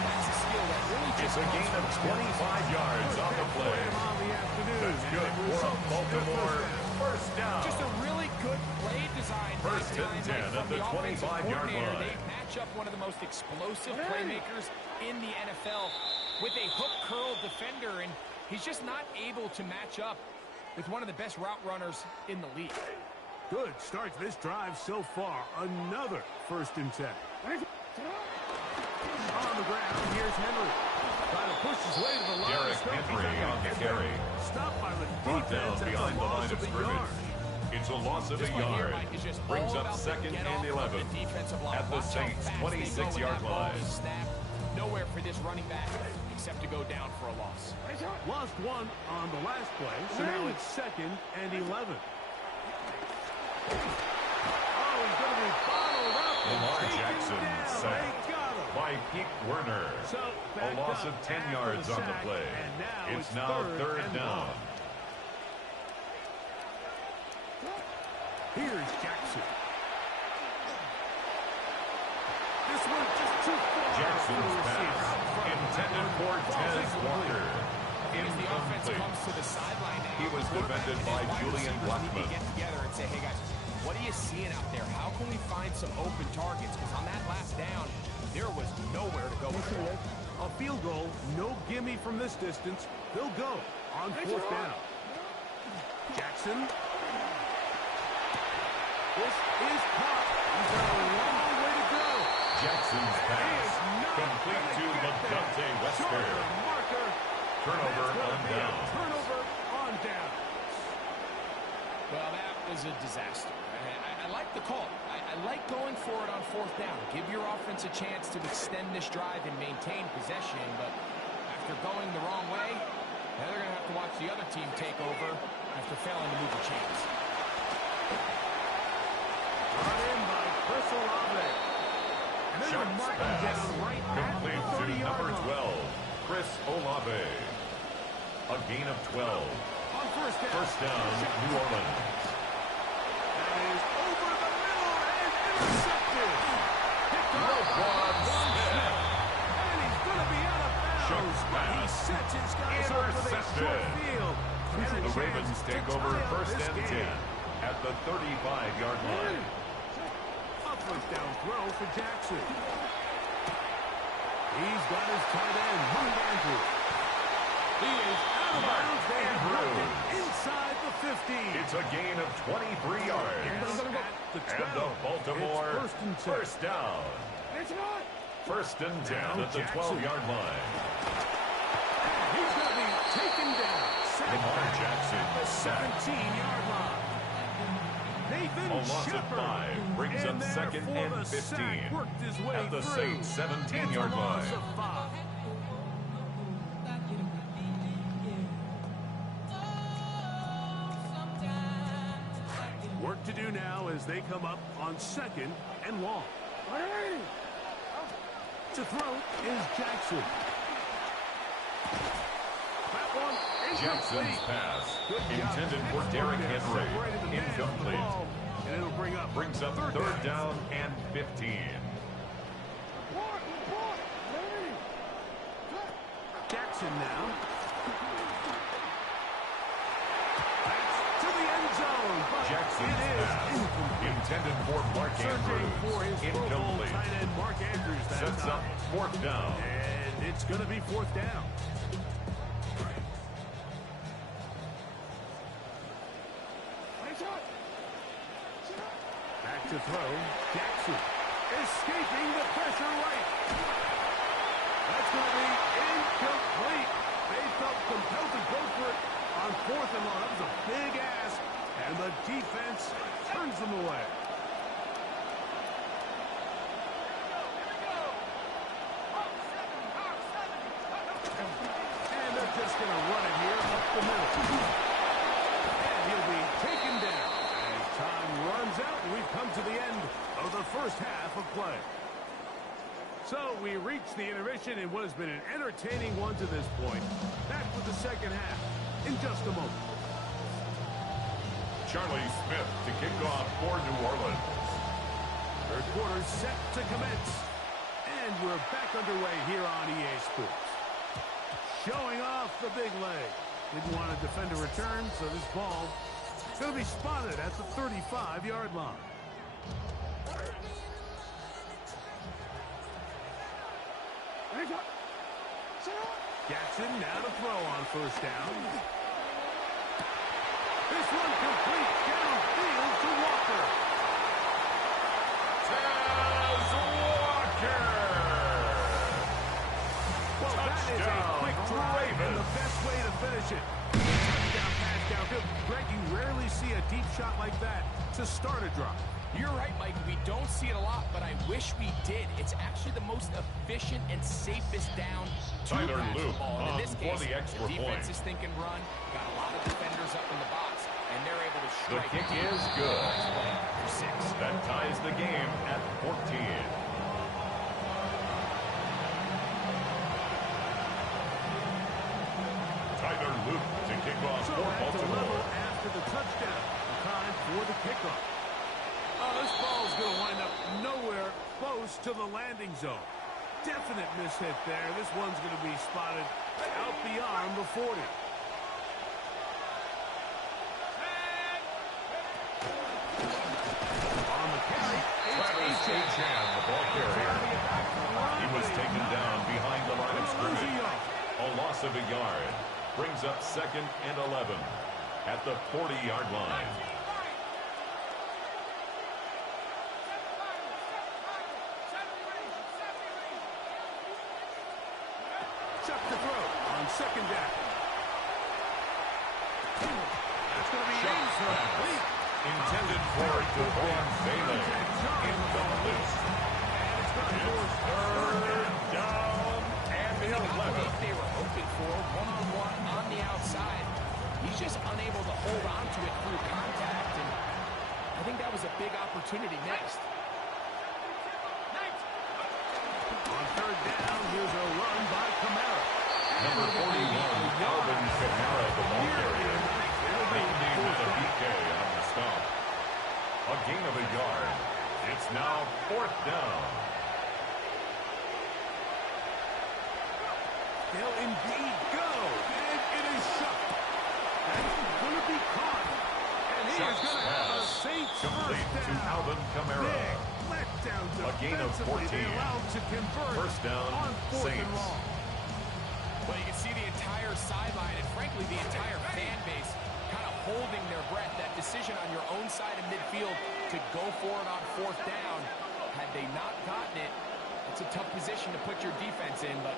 That's a skill that really It's a gain of 25 yards on the play. That's good for a Baltimore first down. Just a really good play design. First and 10 at the 25-yard line. They match up one of the most explosive playmakers in the NFL with a hook curl defender, and he's just not able to match up with one of the best route runners in the league. Good start to this drive so far. Another first and 10. On the ground. Here's Henry. Trying to push his way to the line. Derrick Henry on the carry. Stopped by the Brought defense down at behind the line of scrimmage. yard. It's a loss of a yard. Brings up 2nd and 11 at the Saints' 26-yard line. Nowhere for this running back except to go down for a loss. Lost one on the last play, so now it's 2nd and 11. Oh, he's going to be bottled up. Lamar Jackson sacked by Pete Werner. So A loss of 10 yards on the play. It's now 3rd down. Here's Jackson. This one just too far. Jackson's pass intended for Tez Walker. As the offense comes to the sideline now, He was defended by Julian Blackman. Get together and say, hey guys, what are you seeing out there? How can we find some open targets? Because on that last down, there was nowhere to go. A field goal, no gimme from this distance. They'll go on 4th down. Jackson. This is caught. He's got a long way to go. Jackson's pass complete to Dante Wester. Turnover on down. Turnover on down. Well, that was a disaster. I like the call. I like going for it on 4th down. Give your offense a chance to extend this drive and maintain possession, but after going the wrong way, now they're going to have to watch the other team take over after failing to move the chains. Brought in by Chris Olave. And they're going to mark him down right Complete at the to 30-yard number line. 12, Chris Olave. A gain of 12. On 1st down. First down, New Orleans. That is over the middle and intercepted. Picked up Roquan by Smith. And he's going to be out of bounds. But he sets his guys up with a short field. The Ravens take over 1st and 10 at the 35-yard line. A 1st down throw for Jackson. He's got his tight end, Mark Andrews. He is out of bounds. They have worked it inside the 15. It's a gain of 23 yards. And the Baltimore first down. 1st and 10 at the 12-yard line. He's going to be taken down. Lamar Jackson The 17-yard line. Nathan A loss of Shepard. 5 brings up And 2nd therefore and the 15 sack worked his way at the through. Saints' 17-yard It's a loss line. of 5. Work to do now as they come up on 2nd and long. To throw is Jackson. That one Jackson's pass intended for Derrick Henry. Incomplete. And it'll Brings up 3rd down and 15. Jackson now. That's to the end zone. But Jackson's it is pass incomplete. intended for Mark Searching for his Andrews. Pro Bowl Incomplete. tight end Mark Andrews that Sets time. up 4th down. And it's going to be 4th down. Back to throw. Jackson escaping the pressure right. That's going to be incomplete. They felt compelled to go for it on 4th and long. That was a big ask. And the defense turns them away. And they're just going to run it here up the middle. And he'll be taken down as time runs out. And we've come to the end of the first half of play. So we reach the intermission in what has been an entertaining one to this point. Back with the second half in just a moment. Charlie Smith to kick off for New Orleans. Third quarter set to commence. And we're back underway here on EA Sports. Showing off the big leg. Didn't want to defend a return, so this ball is going to be spotted at the 35-yard line. Jackson now to throw on 1st down. This one complete downfield to Walker. Tez Walker. Touchdown, And Ravens. the best way to finish it. Touchdown pass downfield. Greg, you rarely see a deep shot like that to start a drive. You're right, Mike. We don't see it a lot, but I wish we did. It's actually the most efficient and safest down to Tyler pass the Luke ball. And in on this for case, the extra defense point. is thinking run, got a lot of defenders up in the box, and they're able to The strike. kick is good. Nice play for 6. That ties the game at 14. Tyler Luke to kick off So for that's a level Baltimore. after the touchdown. Time for the kickoff. Oh, this ball's going to wind up nowhere close to the landing zone. Definite mishit there. This one's going to be spotted out beyond the 40. On the carry, Travis it's Achan, the ball carrier. He was taken down behind the line of scrimmage. A loss of a yard. Brings up 2nd and 11 at the 40-yard line. Chuck the throw on 2nd down. That's going to be incomplete. Intended for Devon Bailey. Incomplete. And it's going to It's force 3rd down and They got the 11. look they were hoping for, one-on-one on the outside. He's just unable to hold on to it through contact, and I think that was a big opportunity missed. On 3rd down, here's a run by Kamara. Number 41, Alvin Kamara, the ball carrier. Mainly with a PK on the stop. A gain of a yard. It's now 4th down. They'll indeed go. And it is shot. That's going to be caught. And he is Shots going to have a pass. Saints Complete first to down. Alvin Kamara. Big letdown A gain of defensively. 14. They allowed to convert First down, on 4th and Saints. long. Well, you can see the entire sideline and, frankly, the entire fan base kind of holding their breath. That decision on your own side of midfield to go for it on 4th down, had they not gotten it, it's a tough position to put your defense in, but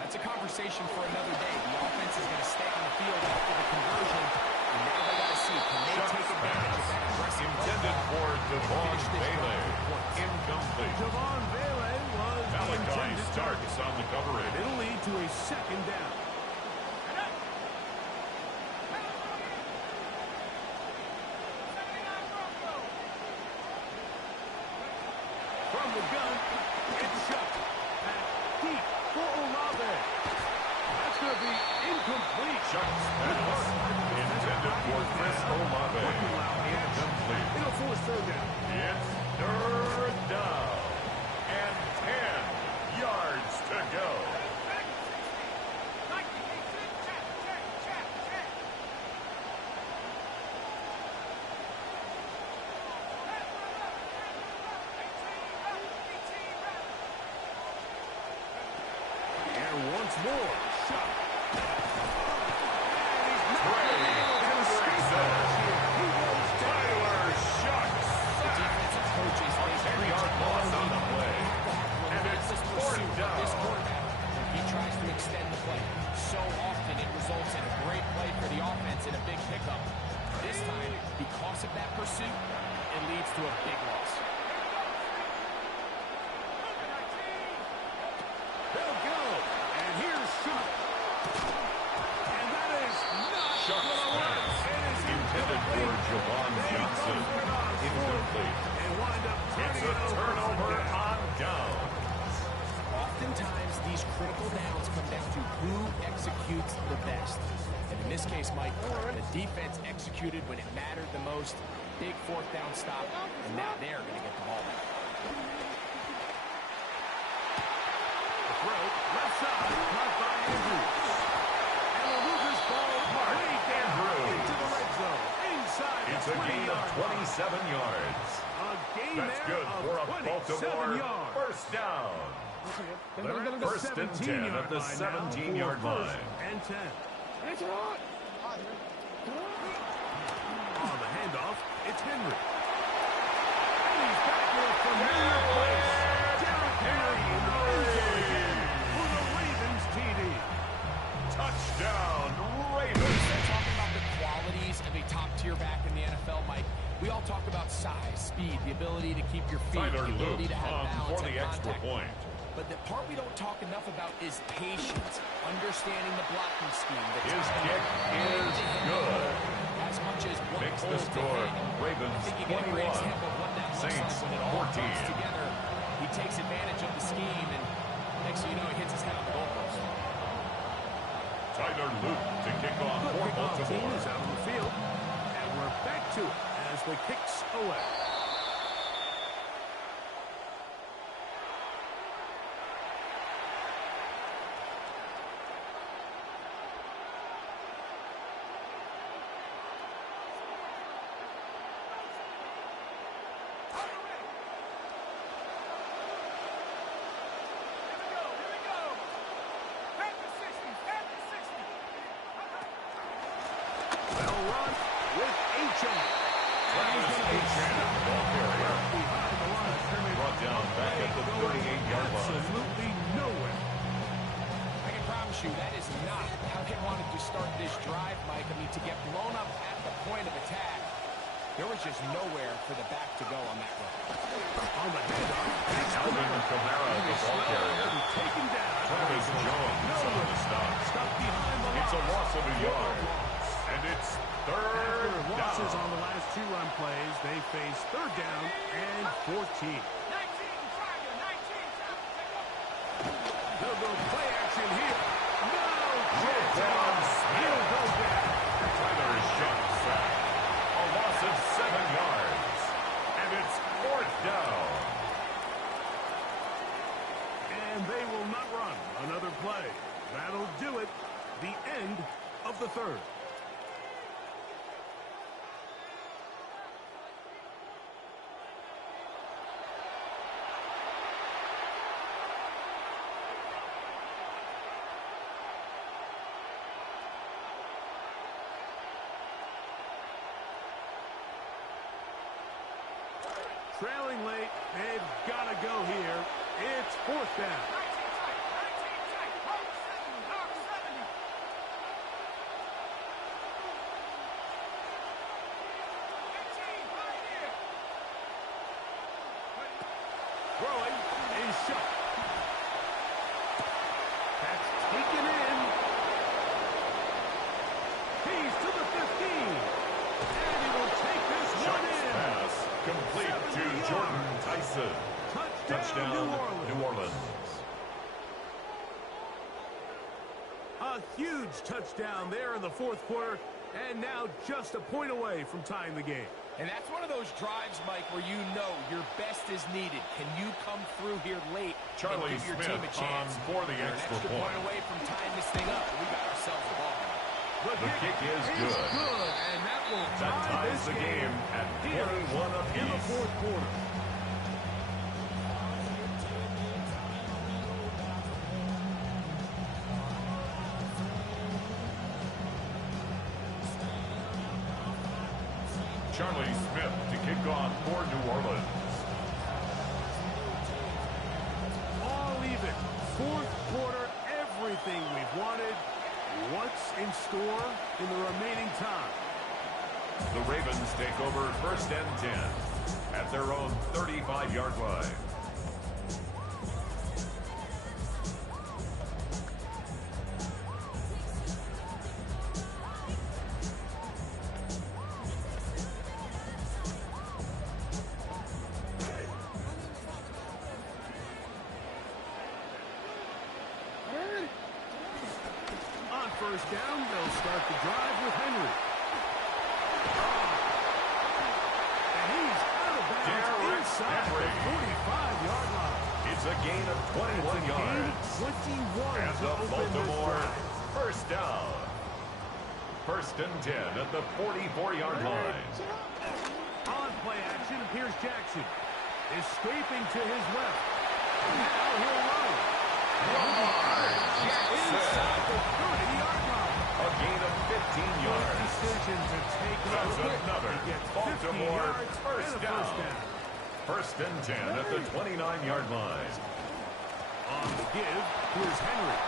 that's a conversation for another day. The offense is going to stay on the field after the conversion, and now they got to see, can they Shots take advantage of that aggressive Intended for Devon Finish this Bailey. drive with points. Incomplete. Javon Bailey was the Malachi intended Starks target. on the coverage. It'll lead to a 2nd down. From the gun, it's shot. Pass deep for Olave. That's going to be incomplete. Shots pass. Intended for Chris Olave. Incomplete. It'll force 3rd down. It's 3rd down. And 10 yards to go. And once more, shot. Tyler Shucks. The defensive coaches, they 10-yard loss on the play. And it's 4th down. this quarterback when he tries to extend the play. So often it results in a great play for the offense and a big pickup. This time, because of that pursuit, it leads to a big loss. They'll go. And here's shot. And that is not Shucks gonna work. pass. It is Intended for incomplete. Javon They Johnson. go for it on 4th Incomplete. and wind up It's turning a it over turnover down. on downs. Oftentimes, these critical downs come down to who executes the best. And in this case, Mike, the defense executed when it mattered the most. Big 4th down stop, and now they're going to get the ball back. The throw, left side, caught by Andrews. And they'll move this ball way down Andrews. into the red zone. Inside It's the a gain of 20-yard line. 27 yards. A gain That's there good of for a 27 Baltimore yards. first down. They're at the 1st and 10 at the 17-yard line. And 10. On the handoff, it's Henry. And he's back to a familiar place. Derrick Henry in the end zone again for the Ravens TD. top-tier back in the NFL, Mike. We all talk about size, speed, the ability to keep your feet, the ability to have balance for the extra point. But the part we don't talk enough about is patience, understanding the blocking scheme. His kick is good. As much as one makes the score. Ravens 21, Saints 14. Together, he takes advantage of the scheme, and next thing you know, he hits his head on the goalpost. Tyler Luke to kick off for Baltimore. Team is out on the field, and we're back to it as the kicks away. That is not how they wanted to start this drive, Mike. I mean, to get blown up at the point of attack, there was just nowhere for the back to go on that run. On the handoff, Alvin Kamara, the ball carrier. Taken down. Travis Jones on the stop. Stuck behind the line. It's a loss of a yard. And it's third down. Losses on the last two run plays. They face third down and 14. They'll go play action here. Tyler is shot sack. A loss of 7 yards. And it's fourth down. And they will not run another play. That'll do it. The end of the third. Trailing late, they've got to go here. It's fourth down. Throwing is shot. That's taken in. He's to the 15. And he will take this one in. Pass complete to Jordan Tyson. Touchdown, New Orleans. A huge touchdown there in the fourth quarter, and now just a point away from tying the game. And that's one of those drives, Mike, where you know your best is needed. Can you come through here late Charlie and give your Smith team a chance? for the extra point. Away from tying this thing up, we got ourselves the ball. The kick is good. And that will ties the game at 21 apiece. In the fourth quarter. Charlie Smith to kick off for New Orleans. All even. Fourth quarter, everything we've wanted. What's in store in the remaining time? The Ravens take over first and 10 at their own 35-yard line. First down, they'll start the drive with Henry. And he's out of bounds inside the 45-yard line. It's a gain of 21 yards. 21 and the Baltimore first down. First and 10 at the 44-yard line. On play action, here's Jackson. Escaping to his left. Now he'll run. Inside the 30-yard line. A gain of 15 yards. Decision to take That's another Baltimore first down. First and 10 at the 29-yard line. On the give, here's Henry.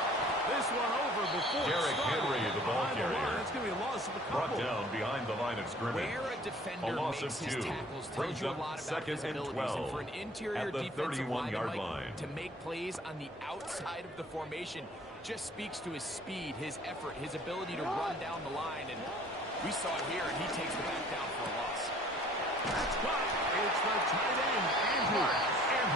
This one over before Derrick Henry, the ball carrier. That's going to be a loss of a Brought couple. down behind the line of scrimmage. Where a defender loss makes of his 2. tackles tells Brings you a up lot about second his and abilities. 12 And for an interior at the defensive 31-yard lineman line. to make plays on the outside of the formation just speaks to his speed, his effort, his ability to run down the line. And we saw it here, and he takes the back down for a loss. That's caught. It's the tight end, Andrew. And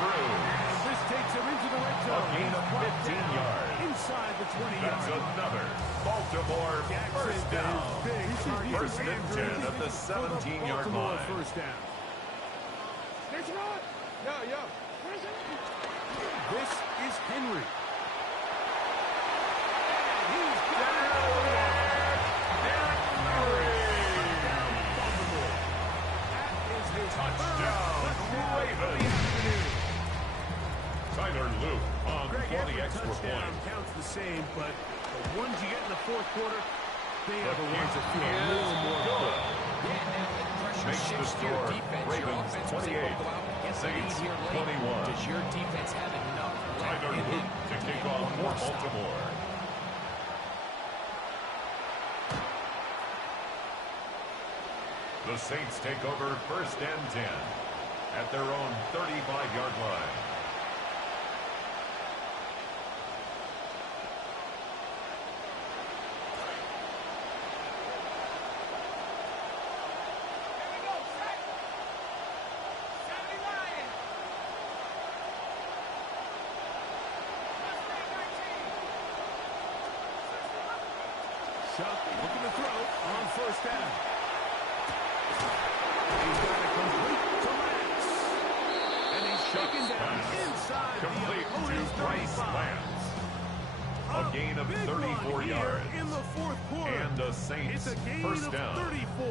this takes him into the red zone. A gain of 15 yards. Inside the 20-yard That's line. another Baltimore first down. First and 10 at the 17-yard line. First down. This is Henry. He's got Touchdown, Ravens. Tyler Luke on for the extra touchdown point. counts the same, but the ones you get in the fourth quarter, they are the ones that feel a little more good. Makes the score Ravens 28, Saints 21. Does your defense have enough left Tyler in Luke them to get kick one off more for stop? Baltimore. The Saints take over first and 10 at their own 35-yard line. Shuck looking to throw on first down. He's got it complete to Lance. And he's shaken down inside Complete the to opponent's Bryce 35. Lance. A gain of big 34 run here yards. in the fourth quarter. And the Saints It's a gain first of down. 34.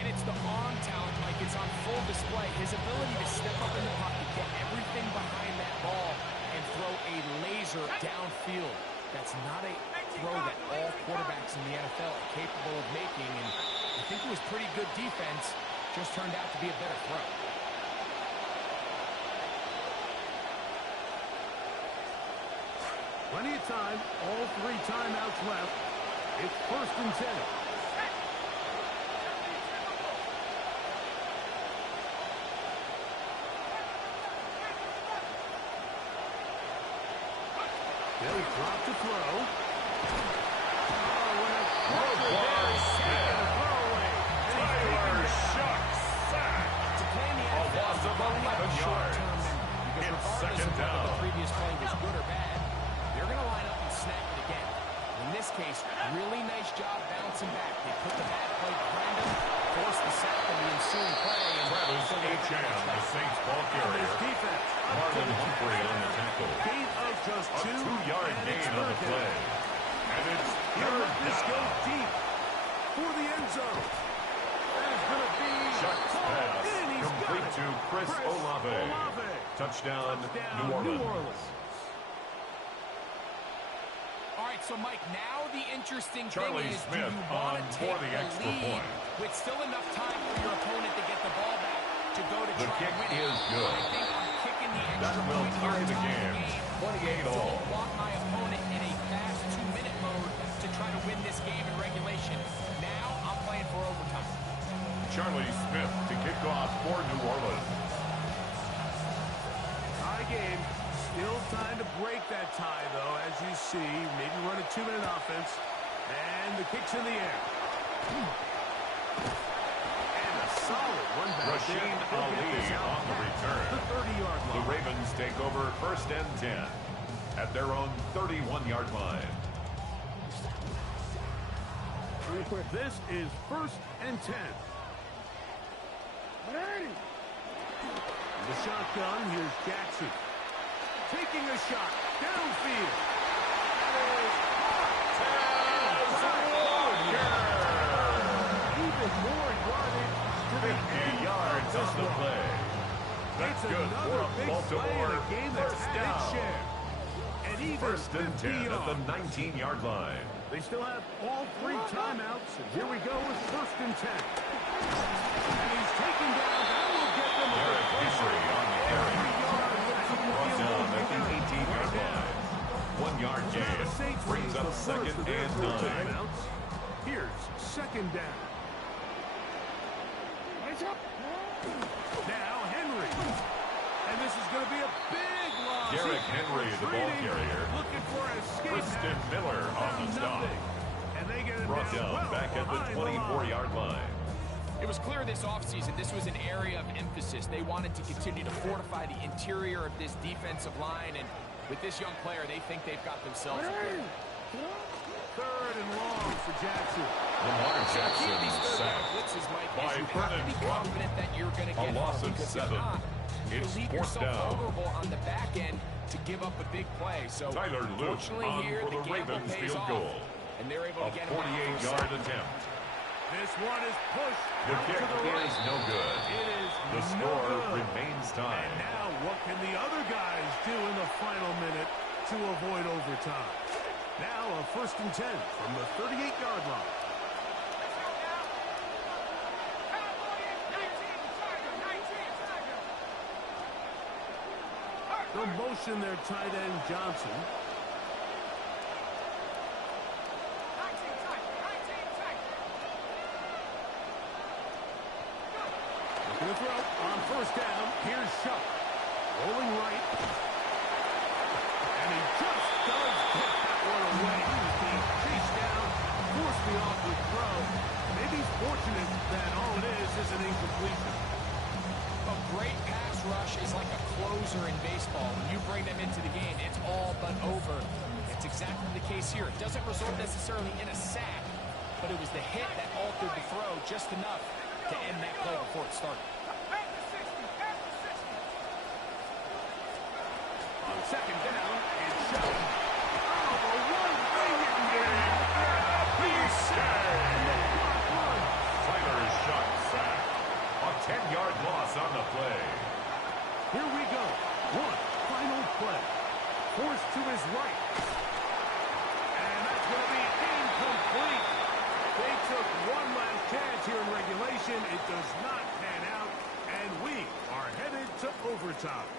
And it's the arm talent, Mike. It's on full display. His ability to step up in the pocket, get everything behind that ball, and throw a laser downfield. That's not a throw that all quarterbacks in the NFL are capable of making. And I think it was pretty good defense. Just turned out to be a better throw. Plenty of time. All 3 timeouts left. It's first and 10. They'll drop to throw. Oh, what a pressure there. And a throwaway. Tyler Shuck sack. To play in the A NFL, loss of 11 yards. Because It's regardless second of whether down. the previous play was good or bad, they're going to line up and snap it again. In this case, really nice job bouncing back. They put the bad play behind them, forced the sack in the ensuing play. And Travis Etienne, the Saints ball carrier. Defense. Marlon Humphrey on the tackle. Gain of just A 2. 2-yard and gain it's on the third play. down. And it's He'll third let this go down. deep for the end zone. That is going to be Shuck's caught pass in. He's got complete it. to Chris Olave. Touchdown, New Orleans. All right, so Mike, now the interesting Charlie thing is, Smith do you want on to for take the extra lead point. with still enough time for your opponent to get the ball back to go to The try kick to win it? is good. I think I'm kicking the That extra will point tie here, the tying game. 28 all. Don't want my opponent in a fast 2-minute mode to try to win this game in regulation. Now I'm playing for overtime. Charlie Smith to kick off for New Orleans. Tie game. Still time to break that tie, though, as you see. Maybe run a 2-minute offense. And the kick's in the air. And a solid one back Rasheen there. He'll get Ali this out on the return. The 30-yard The line. Ravens take over first and 10 at their own 31-yard line. This is first and 10. The shotgun, here's Jackson. Taking a shot downfield. Even more yardage to the 50 yards on the play. That's It's good another for big play Baltimore. in a game that's First had its down. share. And even First and 50 10 at the yards. 19-yard line. They still have all 3 timeouts, and here we go with first and 10. And he's taken down. That will get them a Derrick good Henry on the carry. every yard. Brought down at the 18-yard line. 1-yard So now the gain. Saints Brings lose up the second first of their and 3 9. timeouts. Here's second down. Now Henry. And this is going to be a big loss. Derrick Henry, the ball carrier. Looking for an escape. Kristen Miller on the stop. And they get it Brought down well back at the behind 24-yard line. It was clear this offseason this was an area of emphasis. They wanted to continue to fortify the interior of this defensive line, and with this young player, they think they've got themselves a good. Third and long for Jackson. Lamar Jackson These sacked blitzes, Mike, by is you have to be Brennan Trump. confident that you're going to get A loss home, of because 7. if not, It's you leave 4th yourself down. vulnerable on the back end to give up a big play. So Tyler Luke fortunately on here, for the gamble Ravens pays field off, goal. and they're able A to get him out for a 48-yard attempt. This one is pushed The out kick to the right. is no good. It is The no score good. remains tied. And now what can the other guys do in the final minute to avoid overtime? Now a 1st and 10 from the 38-yard line. They'll motion their tight end Johnson. Looking to throw on 1st down. Here's Shuck. Rolling right. And he just does get that one away. He's being chased down, forced the awkward throw. Maybe he's fortunate that all it is an incompletion. A great pass rush is like a closer in baseball. When you bring them into the game, it's all but over. It's exactly the case here. It doesn't result necessarily in a sack, but it was the hit that altered the throw just enough to end that play before it started. On 2nd down, it's Shuck. Oh, the one thing in there. He's sacked. Tyler Shuck sacked. A 10-yard loss on the play. Here we go. One final play. Forced to his right. And that's going to be incomplete. They took one last chance here in regulation. It does not pan out. And we are headed to overtime.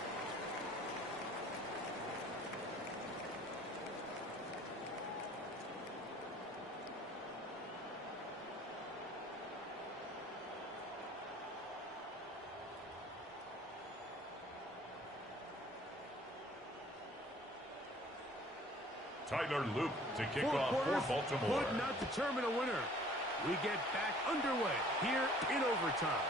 Tyler Luke to kick 4 off for quarters Baltimore. would not determine a winner. We get back underway here in overtime.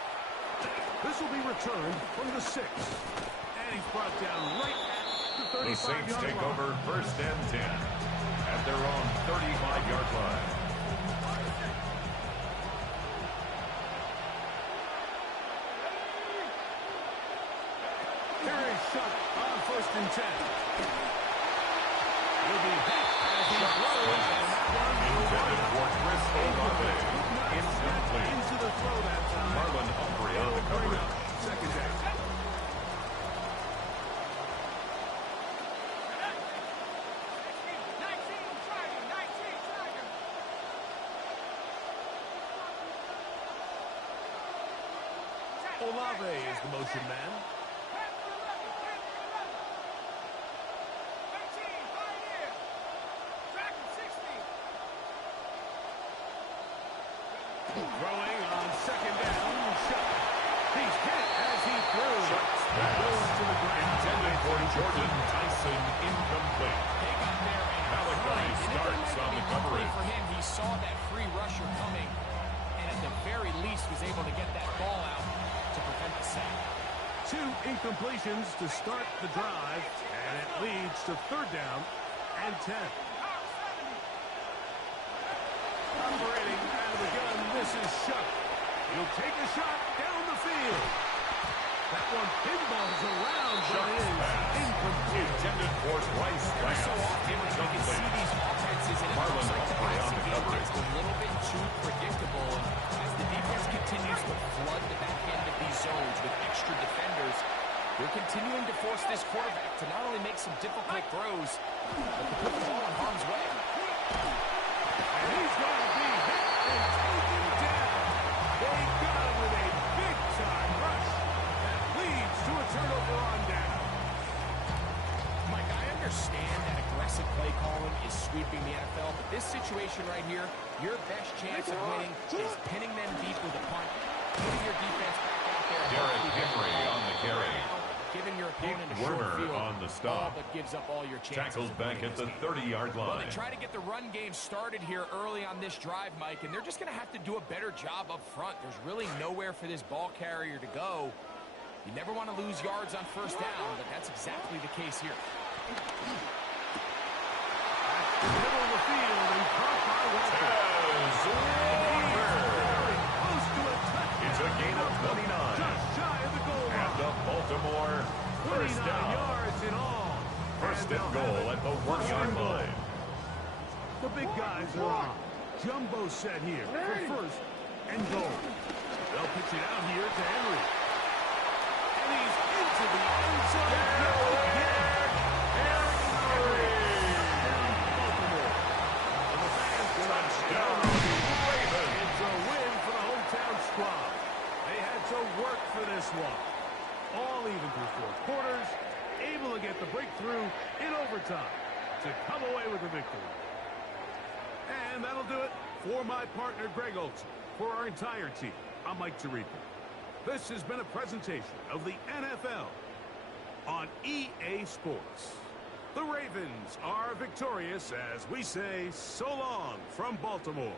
This will be returned from the 6. And he's brought down right at the 35-yard line. The Saints take over 1st and 10 at their own 35-yard line. Here is Shuck on 1st and 10. Will be hit as he throws, and that one will Intended for Chris Olave. Incomplete. into the throw that time. Marlon Humphrey on the Bring coverage. up 2nd down. Olave is the motion man. Throwing on 2nd down. Shuck. He's hit as he throws. Shuck's Goes pass. to the ground. Intended for Jordan Tyson. Incomplete. They got there and Malachi hurried. And it starts might on be the luckily coverage. for him, he saw that free rusher coming, and at the very least was able to get that ball out to prevent the sack. 2 incompletions to start the drive, and it leads to 3rd down and 10. Operating out of the gun, this is Shuck. He'll take a shot down the field. That one pinballs around, but Shuck's is pass. incomplete. Intended for Bryce Every so Lance. often, you can see Incomplete. these offenses, and it Marlon looks like the Humphrey on passing the game coverage. gets a little bit too predictable. And as the defense continues to flood the back end of these zones with extra defenders, they're continuing to force this quarterback to not only make some difficult throws, but to put the ball in harm's way. And he's going to be hit and taken down. They got him with a big-time rush that leads to a turnover on down. Mike, I understand that aggressive play situation right here, your best chance of winning is pinning them deep with a punt, putting your defense back out there. Derrick Henry on the carry. Giving your opponent a short Werner field on the stop. but gives up all your chances. Tackles back at the 30-yard line. Well, they try to get the run game started here early on this drive, Mike, and they're just going to have to do a better job up front. There's really nowhere for this ball carrier to go. You never want to lose yards on first down, but that's exactly the case here. At the middle of the field and caught by Walker. Close to a touchdown. It's a gain of 29. Just shy of the goal line. And the Baltimore first 29 down. yards in all. First and goal at the 1-yard line. The big guys are on. Jumbo set here for first and goal. They'll pitch it out here to Henry. And he's into the end zone. Baltimore. And the fans touchdown. It's a win for the hometown squad. They had to work for this one. All even through fourth quarters, able to get the breakthrough in overtime to come away with the victory. And that'll do it for my partner, Greg Olson. For our entire team, I'm Mike Tirico. This has been a presentation of the NFL on EA Sports. The Ravens are victorious as we say so long from Baltimore.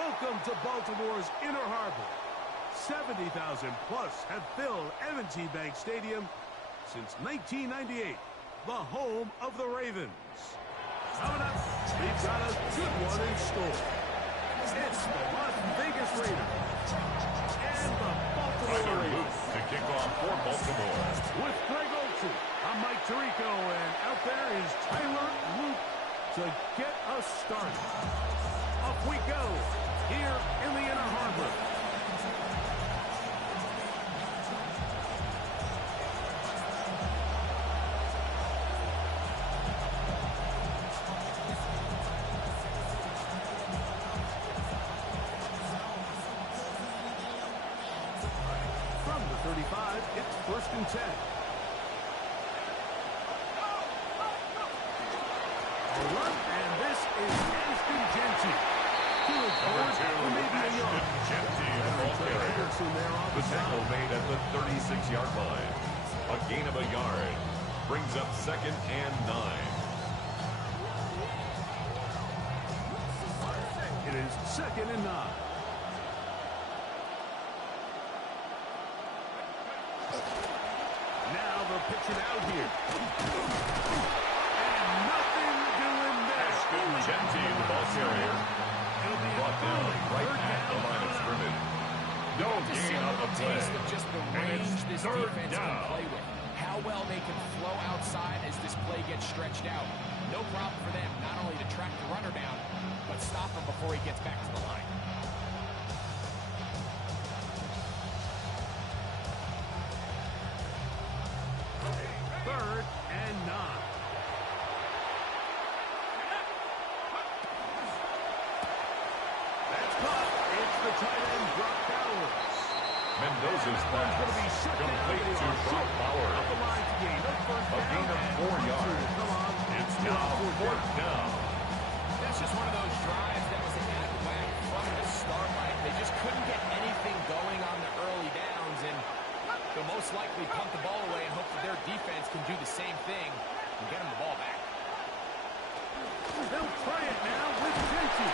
Welcome to Baltimore's Inner Harbor. 70,000 plus have filled M&T Bank Stadium since 1998, the home of the Ravens. Coming up, we've got a good one in store. It's the Las Vegas Raiders and the Baltimore Ravens. To kick off for Baltimore. With Greg Olsen, I'm Mike Tirico, and out there is Tyler Luke to get us started. Up we go here in the Inner Harbor. From the 35, it's 1st and 10. A run, and this is Ashton Genty. Going forward, or maybe a yard. Genty, the ball carrier. The tackle made at the 36-yard line. A gain of a yard. Brings up 2nd and 9. It is 2nd and 9. Now they'll pitch it out here. And nothing doing there. Genty, the ball carrier. Brought down right at the line of scrimmage. No gain on the play. Taste of just the range this defense can play with. How well they can flow outside as this play gets stretched out. No problem for them, not only to track the runner down, but stop him before he gets back to the line. Third and 9. That's caught. It's the tight end, Brock Bowers. Mendoza's pass complete to Brock Bowers. Up the line to gain. A gain of 4 yards. It's now 4th down. That's just one of those drives that was out of whack from the start, Mike. They just couldn't get anything going on the early downs, and they'll most likely punt the ball away and hope that their defense can do the same thing and get them the ball back. They'll try it now with Genty.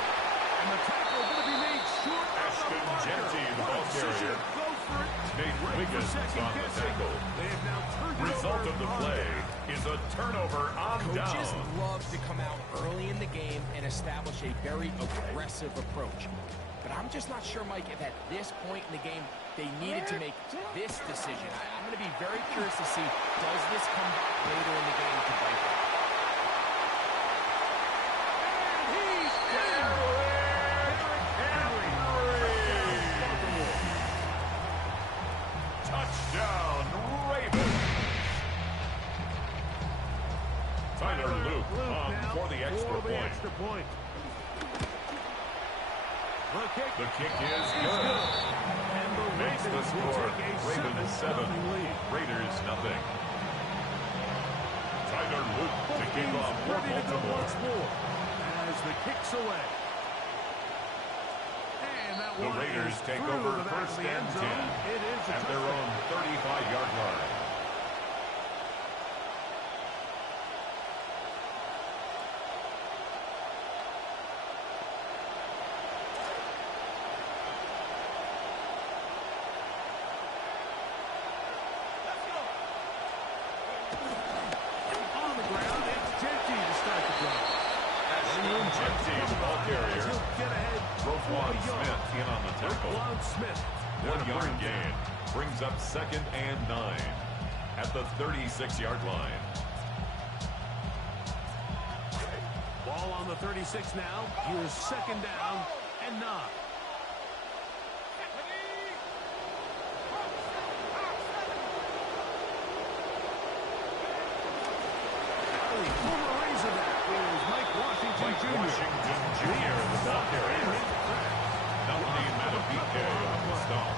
And the tackle going to be made short. Ashton Genty, the ball carrier. Go for it. Nate Right Wiggins for second on the guessing. tackle. They have now turned it Result over of the on play down. is a turnover on Coaches down. love to come out early in the game and establish a very aggressive approach. But I'm just not sure, Mike, if at this point in the game they needed to make this decision. I'm going to be very curious to see, does this come back later in the game to bite them? He's there. Touchdown, Ravens. Tyler Luke for the extra point. The kick is good. And the Makes the Ravens will score. take a Ravens 7, 7-0 lead. Raiders nothing. Tyler Luke to kick off for Ready to go Baltimore. once more as the kick's away. And that The one Raiders is take through over the back of 1st the end and 10 zone. It is a at their touchdown. own 35-yard line. On the ground, it's Genty to start the drive. Genty, the ball carrier. He'll get ahead. Roquan Smith in on the tackle. Roquan Smith. 1 yard gain. Brings up 2nd and 9 at the 36-yard line. Ball on the 36 now. Here's 2nd down and 9. Former Razorback is Mike Washington Mike Jr. Washington Jr., the ball carrier. Melanie Matapike on the stop.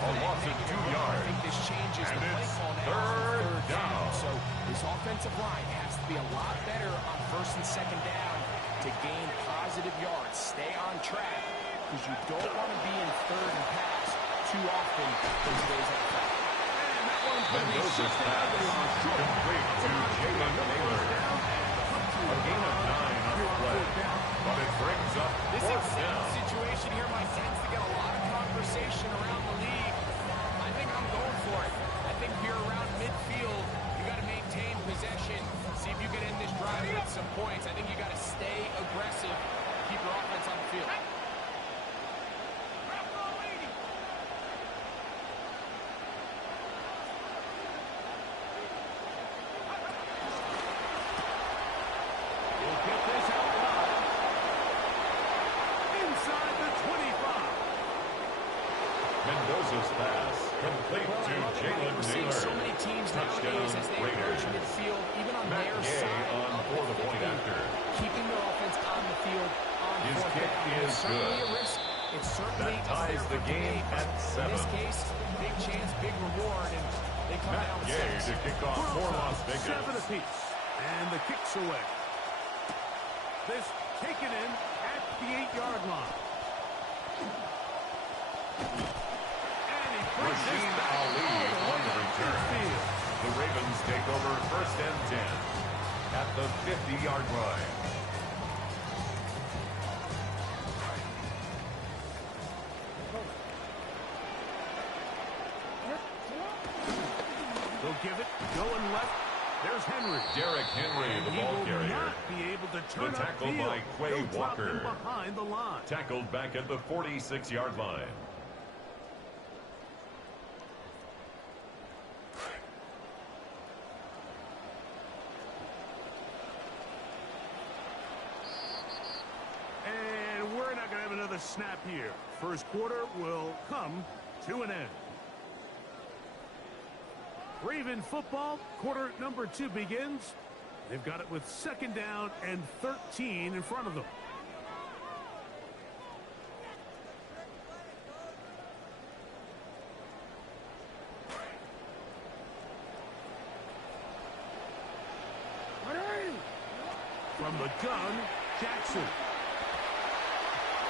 A loss of 2 yards. I think this changes And the play it's call now. third down. So this offensive line has to be a lot better on 1st and 2nd down to gain positive yards. Stay on track because you don't want to be in 3rd and pass too often those days at the back. Mendoza's pass complete to Jalen Taylor. A gain of 9 on play. But it brings up This fourth exact down. situation here tends to get a lot of conversation around the league. I think I'm going for it. I think here around midfield, you got to maintain possession. See if you can end this drive with some points. I think you got to stay aggressive. Keep your offense on the field. Mendoza's pass complete to Jalen We're seeing Naylor. so many teams nowadays as they approach midfield, even on Matt their Gay side on of for the the point 50, after. keeping their offense on the field on His fourth kick down. is It's certainly good. a risk. It certainly That is ties there the for game debate, but at in 7. this case, big chance, big reward, and they come down Matt with Gay 6. to kick off for Las Vegas. 7 apiece. And the kick's away. This taken in at the 8-yard line. Rasheen Ali on the return. The Ravens take over 1st and 10 at the 50-yard line. They'll give it going left. There's Henry. Derrick Henry, the ball He will carrier. not be able to turn The tackle upfield. by Quay They'll drop him Walker. behind the line. Tackled back at the 46-yard line. And we're not going to have another snap here. First quarter will come to an end. Raven football, quarter number 2 begins. They've got it with 2nd down and 13 in front of them. From the gun, Jackson.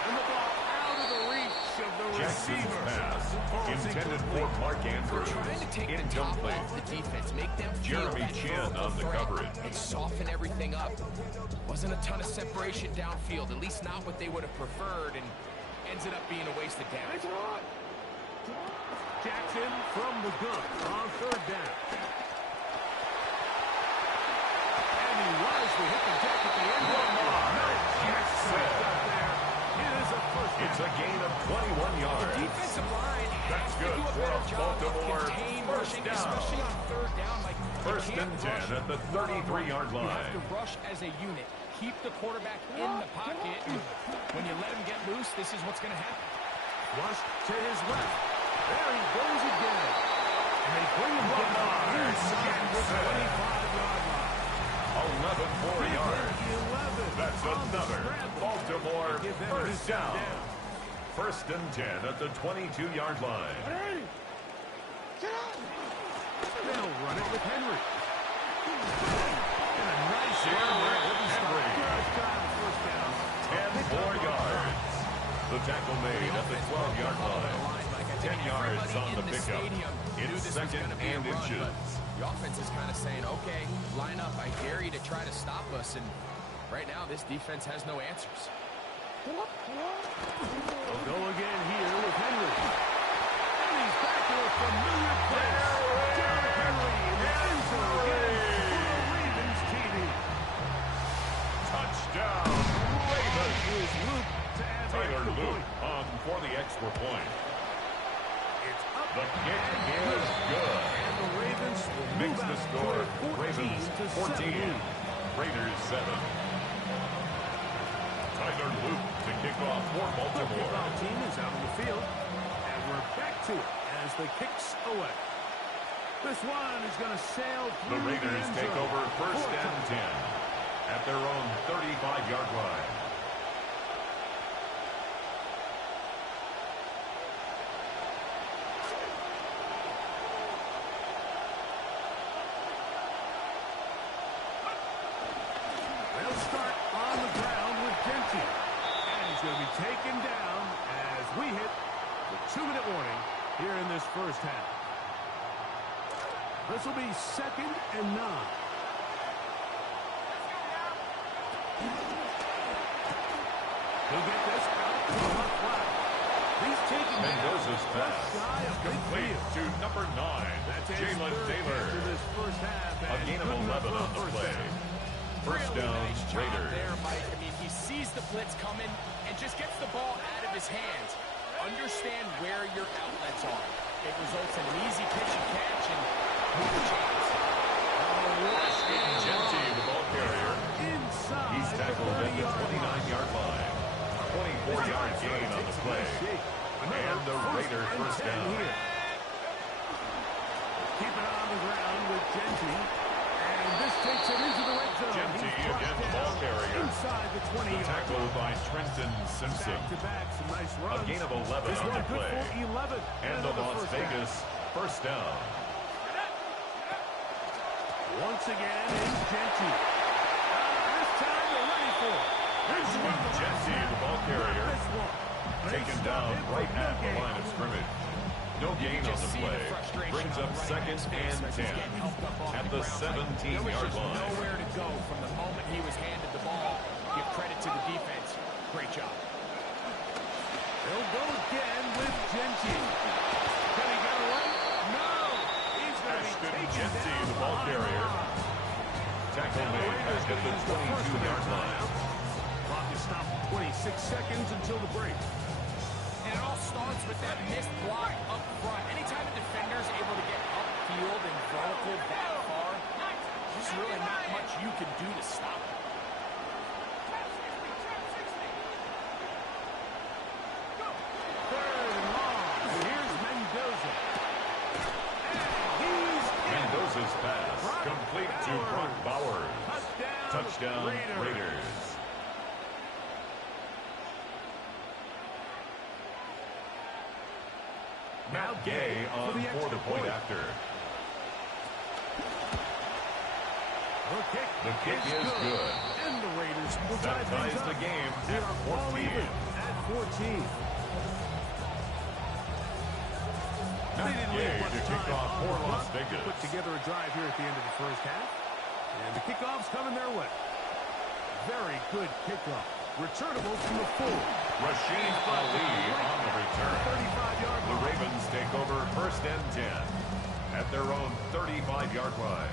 And the ball out of the reach of the Jackson's receiver. pass Falls intended incomplete. for Mark Andrews. Trying to take the top Incomplete. off the defense, make them feel Jeremy that Chin vertical on the threat, coverage. and soften everything up. Wasn't a ton of separation downfield, at least not what they would have preferred, and ends it up being a wasted down. Jackson from the gun on 3rd down. And he wisely hit the deck at the end of the Jackson. It is a first down. It's a gain of 21 yards. Defensive line That's has to good do a for better a job of Baltimore contained first rushing, down. especially on 3rd down. Like, you 1st can't and 10 rush at the 33-yard You line. have to rush as a unit. Keep the quarterback in the pocket. When you let him get loose, this is what's going to happen. Rush to his left. There he goes again. And they bring him down inside the 25-yard line. 11 yards. 11 That's on the another scramble. Baltimore Give them a first good down. 1st and 10 at the 22-yard line. They'll run it with Henry. And a nice run there. Henry. First time, first down. 10 more yards. The tackle made at the 12-yard line. 10 yards on the pickup. It's 2nd and inches. The offense is kind of saying, okay, line up. I dare you to try to stop us. And right now, this defense has no answers. They'll go again here with Henry. And he's back to a familiar place. Derrick Henry in the end zone again for the Ravens TV. Touchdown, Ravens. Is Luke to add the Tyler extra Luke point. on for the extra point. It's up The kick and is good. And the Ravens will Makes move the out score to a Ravens 14, 14-7. Raiders 7. Tyler Luke to kick off for The Baltimore. kickoff team is out on the field. And we're back to it as the kicks away. This one is going to sail The through Raiders end take zone over 1st for a and 10 at their own 35-yard line. They'll start on the ground with Genty. And he's going to be taken down as we hit the 2-minute warning here in this first half. This will be 2nd and 9. He'll get this out to the left flat. He's taking Mendoza's pass complete to number 9, Jalen Taylor. A gain of 11 on the play. First really down, nice job Raiders. there, Mike. I mean, he sees the blitz coming and just gets the ball out of his hands. Understand where your outlets are. It results in an easy pitch and catch and move the chains. Genty, the ball carrier. He's tackled at the 29-yard line. 24-yard gain on the play. And the Raiders first down. Keep it on the ground with Genty. And this takes it into the red zone. Genty again, the ball carrier. Inside the 20. The tackle by Trenton Simpson. Back-to-back, some nice A runs. gain of 11 This on one the good play. for 11. And the Las Vegas first down. Once again, it's Genty. This time they're ready for it. Genty, the ball carrier. Taken down right at the line of scrimmage. No gain on the play. Brings up second and 10 at the 17-yard line. Nowhere to go from the moment he was handed the ball. Give credit to the defense. Great job. He'll go again with Genty. Can he get away? No. He's going to be taken Genty, down the ball behind carrier. the line. Tackle made back at the 22-yard line. Clock is stopped 26 seconds until the break. And it all starts with that missed block up front. Anytime a defender's able to get upfield and vertical that far, there's really not much you can do to stop it. Third and long. Here's Mendoza. And Mendoza's pass complete to Brock Bowers. Touchdown, Raiders. Now Gay on for the point after. The kick is good. And the Raiders will That tie things ties up. the game They at are all 14. even at 14. They didn't Gay leave much to kick time off on for the Las clock. Vegas. Put together a drive here at the end of the first half. And the kickoff's coming their way. Very good kickoff. Returnable from the 4. Rashid Ali on the return. 35-yard The Ravens take over first and 10 at their own 35-yard line.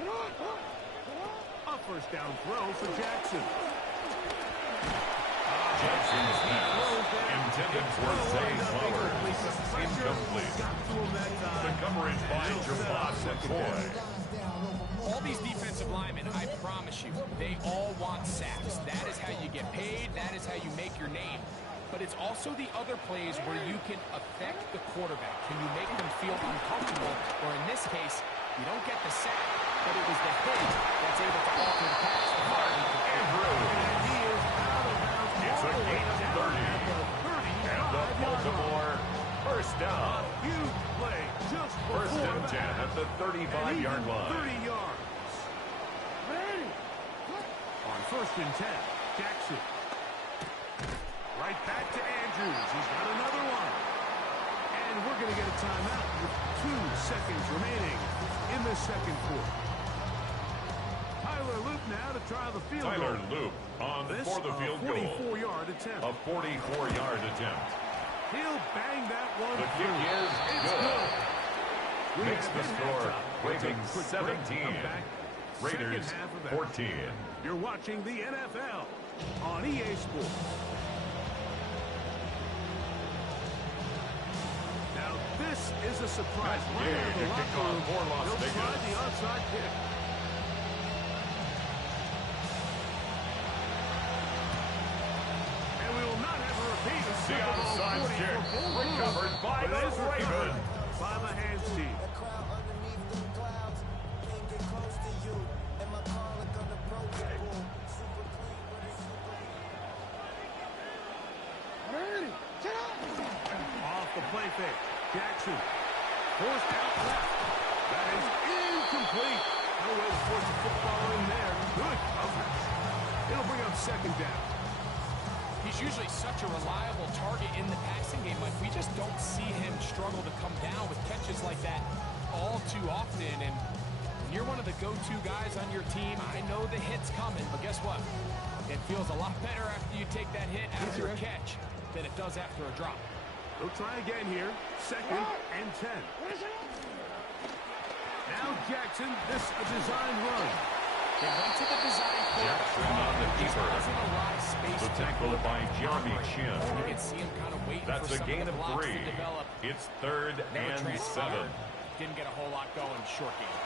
A first down throw for Jackson. Jackson's pass intended for Zay Flowers. Incomplete. The coverage by Javon McCoy. All these defensive linemen, I promise you, they all want sacks. That is how you get paid. That is how you make your name. But it's also the other plays where you can affect the quarterback. Can you make them feel uncomfortable? Or in this case, you don't get the sack, but it was the hit that's able to alter the pass. It's a gain of 30. And the Baltimore first down. Huge play just First and 10 at the 35-yard line. 30 yards. On first and 10, Jackson. Right back to Andrews. He's got another one. And we're going to get a timeout with 2 seconds remaining in the second quarter. Tyler Loop now to try the field Tyler goal. Loop on This for the field goal. 44-yard attempt. A 44-yard attempt. He'll bang that one The kick through. is It's good. We Makes have the been score halftime. We'll take a Ravens quick break. 17. Come back. Raiders Second half of action. 14. You're watching the NFL on EA Sports. Now this is a surprise. Matt Right Gay out of to the kick locker off room. for Las He'll Vegas. slide the onside kick. And we will not have a repeat of The Super Bowl onside 40 kick for Bull recovered by But the it is recovered Ravens. by the hands team. Off the play fake. Jackson. Forced out left. That is incomplete. No way to force the football in there. Good coverage. It'll bring up second down. He's usually such a reliable target in the passing game. Like, we just don't see him struggle to come down with catches like that all too often. And when you're one of the go-to guys on your team, I know the hit's coming, but guess what? It feels a lot better after you take that hit after a catch than it does after a drop. They'll try again here. Second and 10. Now Jackson, this a design run. They went to the design play. Jackson on the keeper. Wasn't a lot of space. The tackle by Jeremy Chin. You can see him kind of waiting That's for a some gain of the of blocks 3. to develop. It's third Never and transpired. 7. Didn't get a whole lot going short game.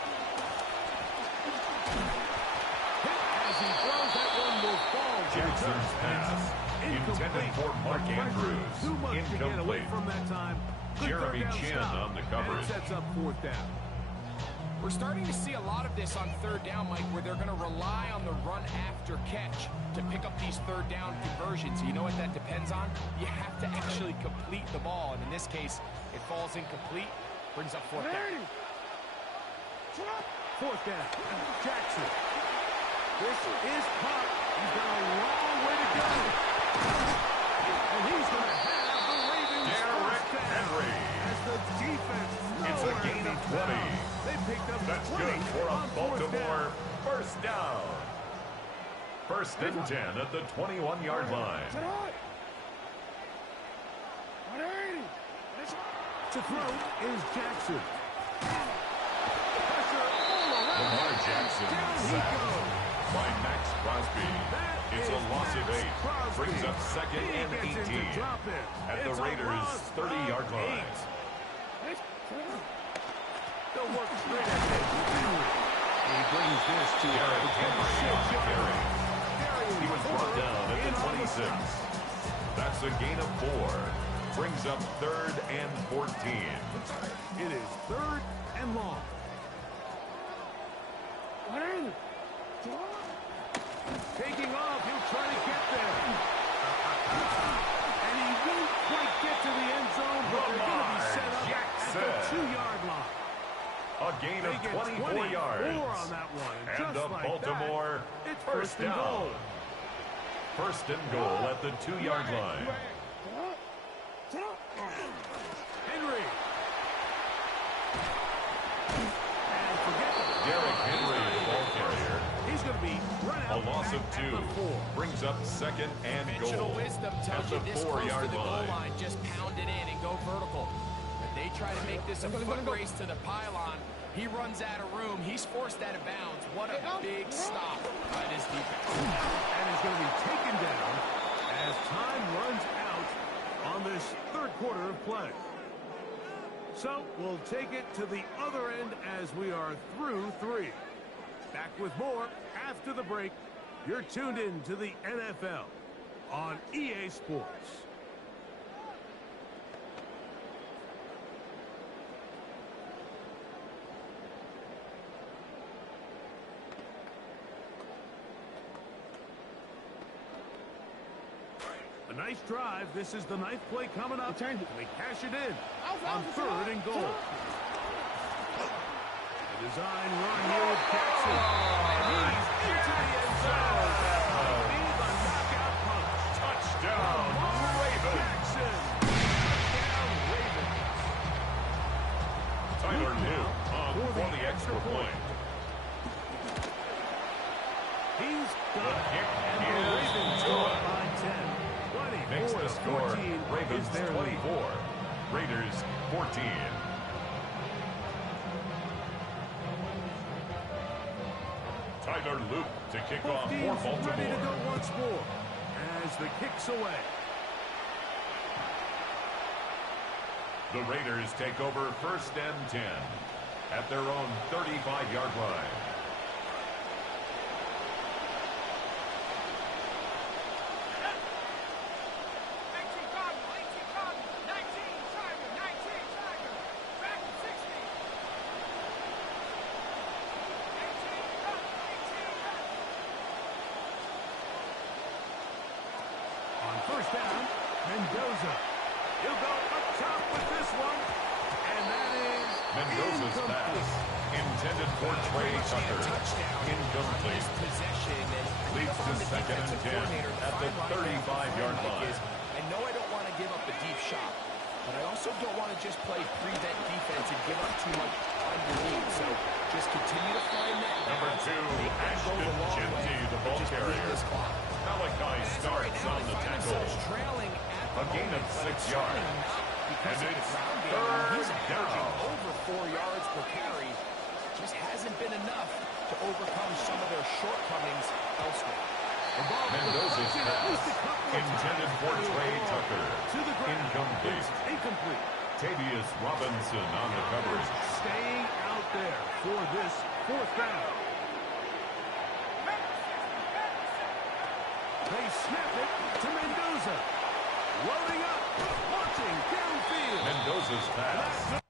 As he throws, that one will fall. Jackson's pass intended for Mark Andrews. Too much to get away Incomplete. from that time. Good Jeremy third down Chin stop. on the And coverage. it sets up fourth down. We're starting to see a lot of this on third down, Mike, where they're going to rely on the run after catch to pick up these third down conversions. You know what that depends on? You have to actually complete the ball. And in this case, it falls incomplete, brings up fourth down. Fourth down. Jackson. This is Pop. He's got a long way to go. And he's going to have the Ravens Derrick first down. Henry. As the defense It's a gain of 20. They picked up That's 20 good for a on fourth Baltimore down. first down. First and 10 at the 21-yard line. To throw is Jackson. Pressure all around. Lamar Jackson Down he sacked goes. by Max Crosby. That It's is a loss of Max 8. Crosby. Brings up second He and gets into 18 drop it. at the It's a Raiders' loss 30-yard of line. 8. They'll work straight ahead. He brings this to Derrick Henry on the carry. He was brought Ford down at in the on 26. That's a gain of 4. Brings up third and 14. It is third and long. Taking off, he'll try to get there. And he won't quite get to the end zone, but they're going to be set up Jackson. at the 2-yard line. A gain They of get 24 yards. on that one. And Just a like Baltimore that, it's first and down. goal. First and goal at the 2-yard line. Henry. And forget the Derrick Henry, the ball carrier. He's going to be run A out loss of back 2. at the 4. Brings up second and Conventional goal wisdom at tells the you this close to 4-yard the goal line. line, just pound it in and go vertical. But they try to make this a foot race to the pylon. He runs out of room. He's forced out of bounds. What a big stop by this defense. And is going to be taken down as time runs out on this third quarter of play. So we'll take it to the other end as we are through 3. Back with more after the break. You're tuned in to the NFL on EA Sports. A nice drive. This is the 9th play coming up. We cash it in on third and goal. The design run here with Jackson. And he's into the end zone. That'll be the knockout punch. Touchdown, Ravens. Jackson. Touchdown, Ravens. Tyler Luke Luke now on for for the extra point. He's The got kick and the is Ravens go good. up by 10. Makes the score 24-14 Ravens is their lead. 24, Raiders 14. Tyler Luke to kick off for Teams ready to Baltimore. go once more as the kick's away. The Raiders take over first and 10 at their own 35-yard line. First down, Mendoza. He'll go up top with this one. And that is Mendoza's pass, intended for Trey Tucker. Incomplete. Leads to 2nd and 10 at the 35-yard line. I know I don't want to give up a deep shot, but I also don't want to just play prevent defense and give up too much underneath. So just continue to find that. Number 2, Ashton Genty, the ball carrier. Malachi starts on the tackle. A gain of 6 yards. And it's 3rd down. Over 4 yards per carry. Just hasn't been enough to overcome some of their shortcomings elsewhere. Mendoza's pass, intended for Trey Tucker. Incomplete. Tavius Robinson on the coverage. Staying out there for this 4th down. They snap it to Mendoza. Loading up, launching downfield. Mendoza's pass.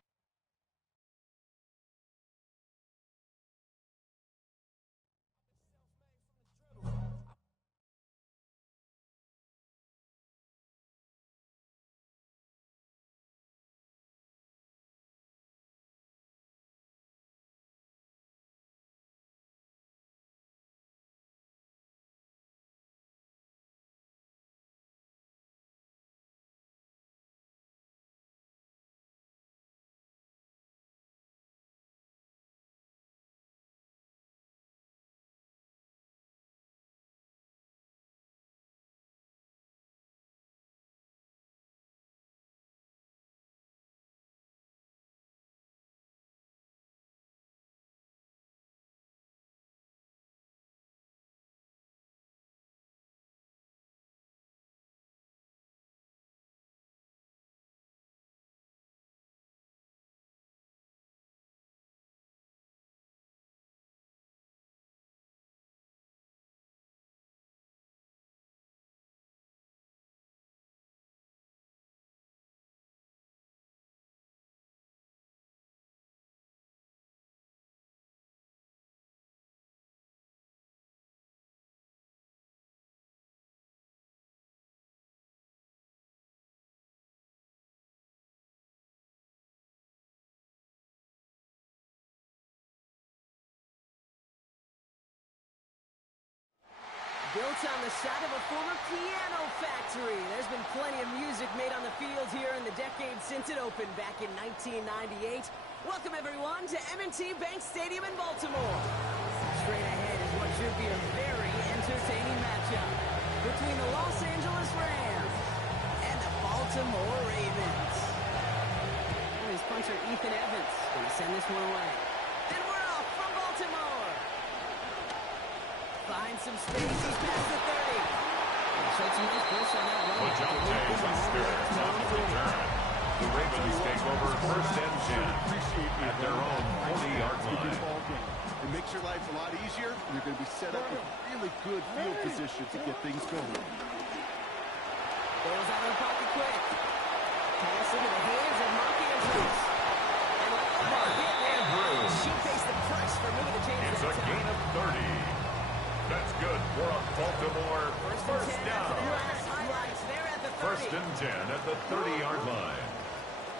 Built on the site of a former piano factory, there's been plenty of music made on the field here in the decades since it opened back in 1998. Welcome, everyone, to M&T Bank Stadium in Baltimore. Straight ahead is what should be a very entertaining matchup between the Los Angeles Rams and the Baltimore Ravens. And his puncher, Ethan Evans, going to send this one away. And we're off from Baltimore. Finds some space, he's past the 30. Showed some nice push on that run. On the return. The Ravens take over 1st and 10 at their own 40-yard line. It makes your life a lot easier, and you're going to be set up with really good field position to get things going. Goes out of the pocket quick. Pass into the hands of Mark Andrews. And she faced the press for moving the chains. It's a gain of 30. That's good for a Baltimore first down. 1st and 10 at the 30-yard line.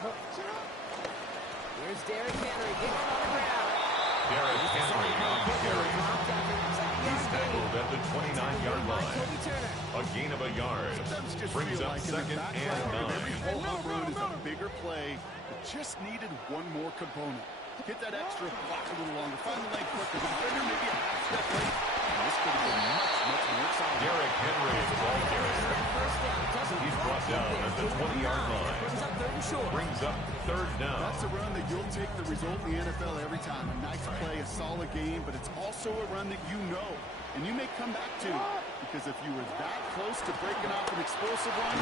Here's Derrick Henry getting on the ground. Derrick Henry on the carry. He's tackled at the 29-yard line. A gain of a yard. Brings up 2nd and 9. Every home run is a bigger play. It just needed one more component. Get that extra block a little longer. Find the lane quicker. The defender maybe a half step late. This could have been much more exciting. Derrick Henry is the ball carrier. He's brought down at the 20-yard line. Brings up 3rd down. That's a run that you'll take the result in the NFL every time. A nice play, a solid game, but it's also a run that you know and you may come back to, because if you were that close to breaking off an explosive run,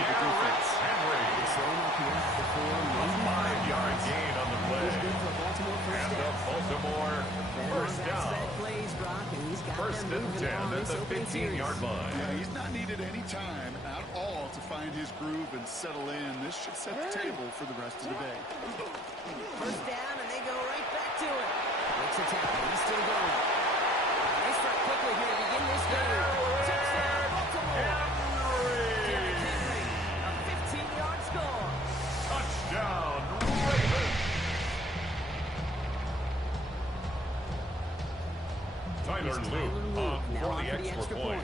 Derrick Henry. A 5-yard gain on the play. And the Baltimore first down. 1st and 10 at the 15-yard line. Yeah, he's not needed any time at all to find his groove and settle in. This should set the table for the rest of the day. First down, and they go right back to it. Makes a tackle. He's still going. They start quickly here to begin this game. Touchdown, Baltimore. Derrick Henry, a 15-yard score. Touchdown, Ravens. Tyler Luke on now for the extra point.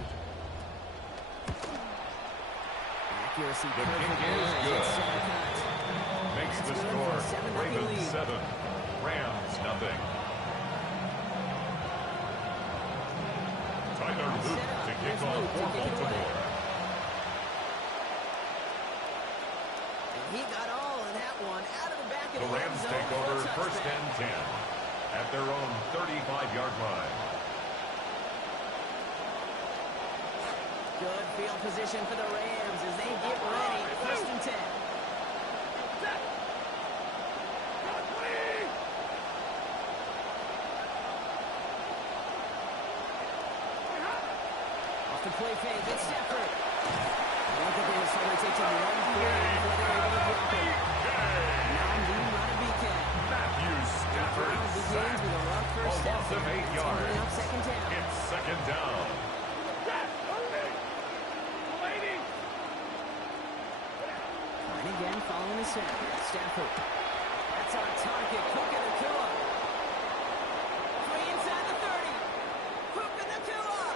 Accuracy The kick is good. Makes the score Ravens 7, Rams nothing. Tyler Luke to kick off for Baltimore. And he got all of that one out of the back of The Rams take over first and 10 at their own 35-yard line. Good field position for the Rams as they get ready. First and 10. Off the play fake, it's Stafford. I don't think they were sorry to take him 1 play before they were able to drop him. Now lead run a beacon. Matthew Stafford Begins with a rough first a step. loss of 8 yards. Coming up second down. It's second down. And again, following the snap. Stafford. That's on target. Puka Nacua. 3 inside the 30. Puka Nacua.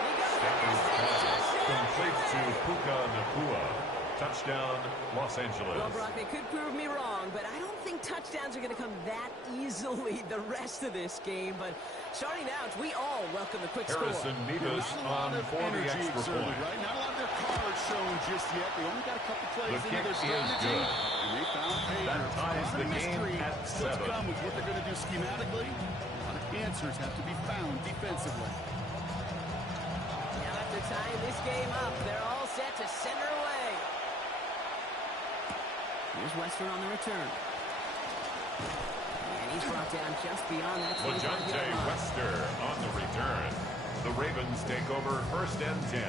He goes Stafford's pass touchdown. complete to Puka Nacua. Touchdown, Los Angeles. Well, Brock, they could prove me wrong, but I don't think touchdowns are going to come that easily the rest of this game. But starting out, we all welcome the quick Harrison score. Mevis on for the extra point. Right? Not a lot of their cards shown just yet. They only got a couple plays The into kick their is strategy. good. And they found That ties the game at What's 7. come with what they're going to do schematically? A lot of answers have to be found defensively. Now after tying this game up, they're all set to center away. Here's Western on the return. And he's brought down just beyond that 25-yard LeJohntay line. Wester on the return. The Ravens take over first and 10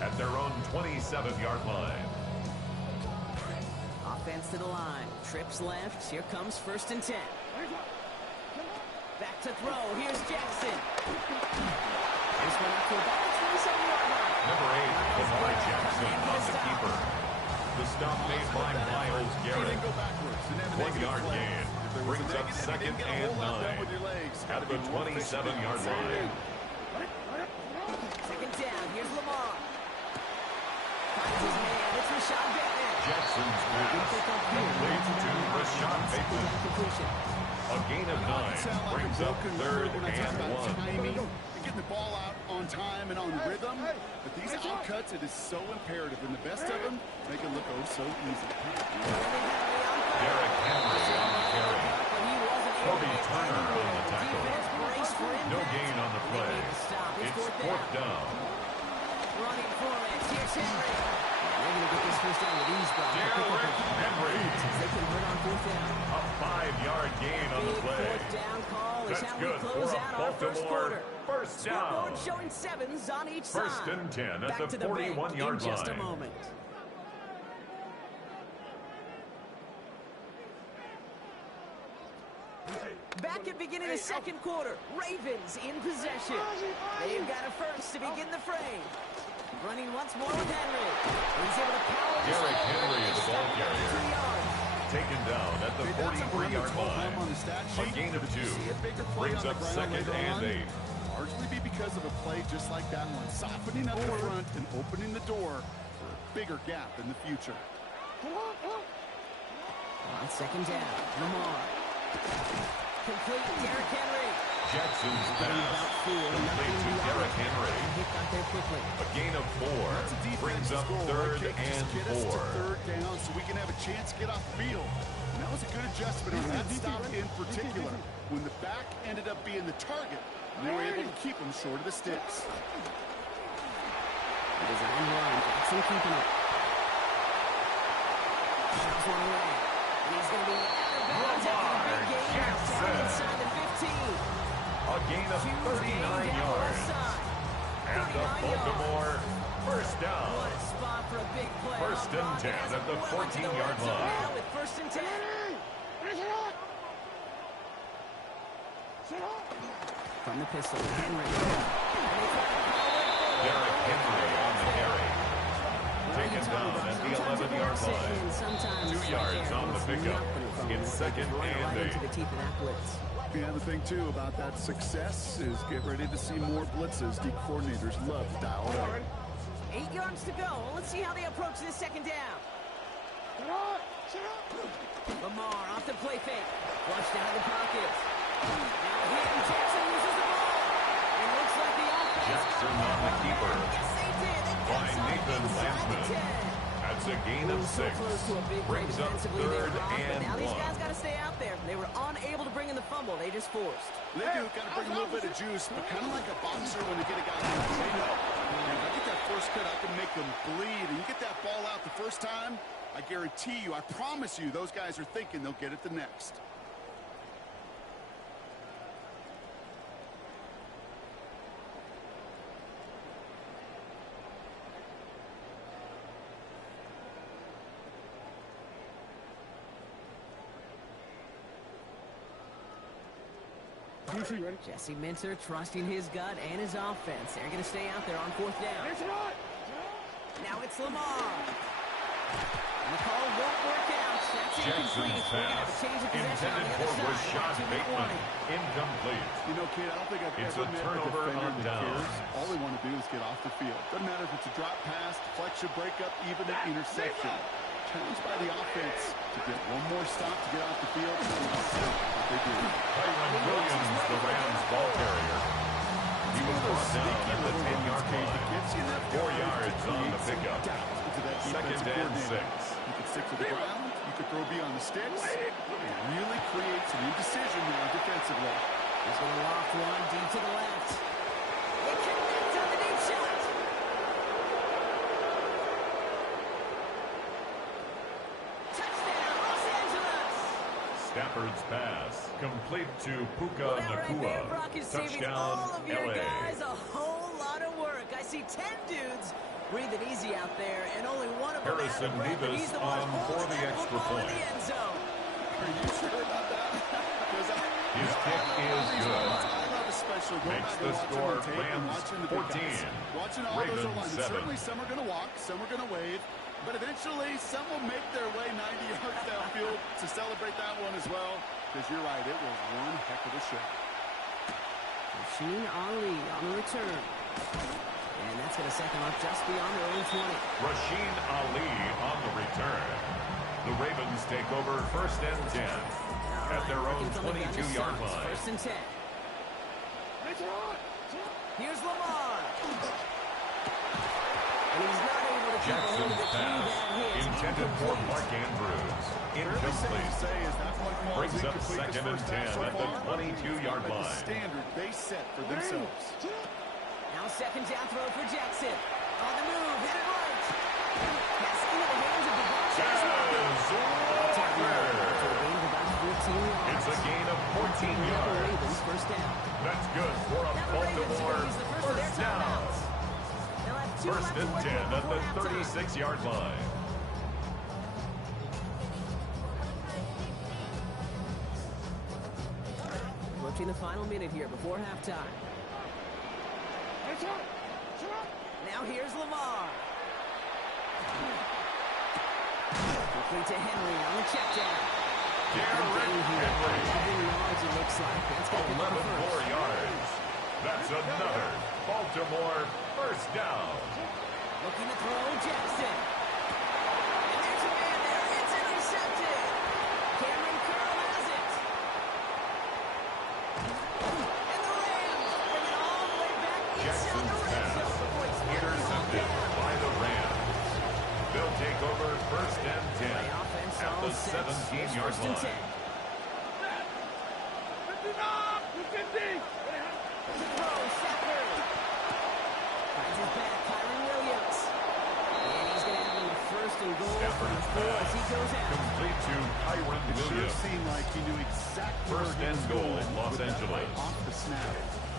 at their own 27-yard line. Offense to the line. Trips left. Here comes first and 10. Back to throw. Here's Jackson. This one up to about 27-yard line. Number 8, Lamar Jackson on the keeper. The stop made by Myles Garrett. 1-yard gain. Brings up second and 9 at the 27-yard line. Second down. Here's Lamar. Finds his man. It's Rashad Bateman. Jackson's pass complete to Rashad Bateman. A gain of 9 brings up third and 1. Getting the ball out on time and on rhythm, but these out cuts, it is so imperative, and the best of them make it look oh so easy. Derrick Henry on the carry. Kobe Turner on the tackle. No gain on the play. It's fourth down. Running for it. Here's Henry. They're going to get this first down with ease, Brock. Derrick Henry. They convert on fourth down. A 5-yard gain on the Big play. fourth down call is That's how good we for close a out our first Baltimore quarter. first down. Scoreboard showing 7s on each side. First and 10 at Back the to the bank 41-yard in just a line. moment. Back at beginning of second quarter. Ravens in possession. They've got a first to begin the frame. Running once more with Henry. He's able to power this Derrick one. Henry is the ball carrier. 3 yards. Taken down at the 43-yard line. A gain of 2 brings up second and 8. Largely be because of a play just like that one, softening up the front and opening the door for a bigger gap in the future. On second down, Lamar. Complete, Derrick Henry. Jackson's pass complete to Derrick Henry. He got there quickly. A gain of 4 brings up third and 4. Third down so we can have a chance to get off the field. And that was a good adjustment on that stop in particular. When the back ended up being the target, they were able to keep him short of the sticks. Design run, Jackson keeping it. Shoves one away. He's going to be out of bounds after the big gain. Down inside the 15. A gain of 39 yards. And the Baltimore first down. What a spot for a big play. First and 10 at the 14-yard line. Now with first and 10. From the pistol, Henry. Derrick Henry on the carry. Taken down at the 11-yard line. 2 yards on the pickup. It's second and 8. To the teeth of that blitz. Yeah, the thing, too, about that success is get ready to see more blitzes. D coordinators love to dial it up. 8 yards to go. Let's see how they approach this second down. Lamar off the play fake. Flushed out of the pocket. Now again, Jackson loses the ball. It looks like the offense. Jackson on the keeper. Yes, they did. They got By some Nathan inside the Landsman. 10. That's a gain of So 6. close to a big play Brings up defensively 3rd there, Rob, but and now these 1. guys got to stay out there. They were unable to bring in the fumble. They just forced. They do. Got to bring a little bit of juice, but kind of like a boxer when they get a guy who say no. If I get that first cut, I can make them bleed. And you get that ball out the first time, I guarantee you, I promise you, those guys are thinking they'll get it the next. Jesse Minter trusting his gut and his offense. They're going to stay out there on 4th down. Now it's Lamar. The call won't work out. That's incomplete. Jackson's We're going to have pass, a change of possession on intended the for other side. Rashad 2-minute Bateman, warning. incomplete. You know, kid, I don't think I've It's ever a met turnover a defender on that downs. cares. All they want to do is get off the field. Doesn't matter if it's a drop pass, deflection, breakup, even an interception. Challenged by the offense to get one more stop to get off the field. What they do. Kyron Williams, the Rams ball carrier. He was brought down at the 10-yard line. 4 yards on the pickup. 2nd and 6. You could stick to the ground. You could throw beyond the sticks. It really creates an indecision now defensively. He's going to loft one deep to the left. They connect on the deep shot. Touchdown, Los Angeles. Stafford's pass, complete to Puka Well, that right there, Nacua. Brock, is saving Touchdown, all of your LA. guys a whole lot of work. I see 10 dudes breathing easy out there, and only one of them out Harrison of breath, and Davis he's the one on for holding the that extra football in point. the end zone. Are you sure about that? His kick is good. I love especially going Makes back the and watching score the tape and Rams watching the big 14, guys. Watching all Ravens those alignments. 7. Certainly some are going to walk, some are going to wave, but eventually some will make their way 90 yards downfield to celebrate that one as well, because you're right, it was one heck of a show. Rasheen Ali on the return. And that's going to set them up just beyond their own 20. Rasheen Ali on the return. The Ravens take over 1st and 10 at their own 22-yard line. 1st and 10. Here's Lamar. And he's not able to keep a hold of Jackson's the key pass, that hits. intended for Mark Andrews. Incomplete. Brings up 2nd and 10 at the 22-yard line. Standard they set for themselves. Now 2nd down throw for Jackson. On the move, headed right. Pass into the hands of It's a gain of 14 yards. Ravens 1st down. That's good for a Now the Ravens are Baltimore going to use the first of their 1st down. timeouts. They'll have 2 left 1st to and work 10 with at before the halftime. 36-yard line. Approaching the final minute here before halftime. Now here's Lamar. Complete to Henry on the check down. Derrick Henry. 11 yards it looks like. That's going to 11 more yards. That's another Baltimore 1st down. Looking to throw Jackson. And there's a man there. It's intercepted. Cameron Curl has it. And the Rams bring it all the way back inside Jackson's the red pass, zone before it's intercepted by the Rams. They'll take over 1st and 10 at the 17-yard line. Complete to Kyron It sure Williams. seemed like he knew exactly 1st and goal, Los with that Angeles. right off the snap.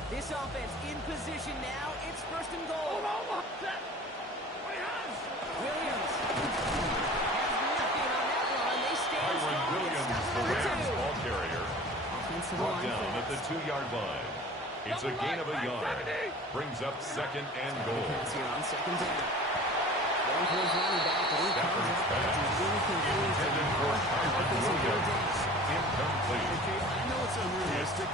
This offense in position now. It's 1st and goal. Williams has nothing on that run. They stay Kyron strong. Williams, It's the number Rams 2. ball carrier, Offensive brought line down at the fast. 2-yard line. It's a gain of a yard. Brings up 2nd and goal. Pass here on 2nd down. Going for his running back, but he comes Stafford's up pass, with his incomplete. intended for Kyron Williams. Incomplete. I know it's unrealistic,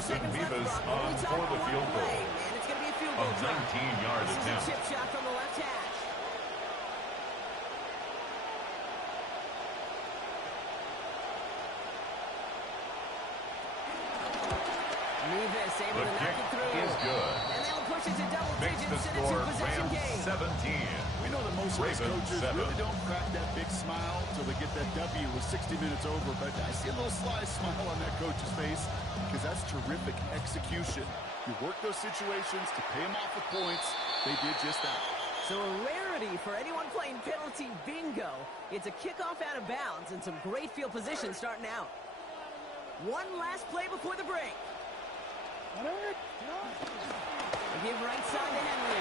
Justin Beavis on for the field goal. And it's going to be a field A goal try. 19-yard This is attempt. a chip shot from the left hash. Beavis able to knock it through. Is good. And they'll push it to double Makes the digits in a score two-possession Rams game. 17. We know that most of these Ravens coaches 7. really don't crack that big smile until they get that W with 60 minutes over, but I see a little sly smile on that coach's face because that's terrific execution. You work those situations to pay them off with points. They did just that. So a rarity for anyone playing penalty bingo. It's a kickoff out of bounds and some great field position starting out. One last play before the break. They give right side to Henry.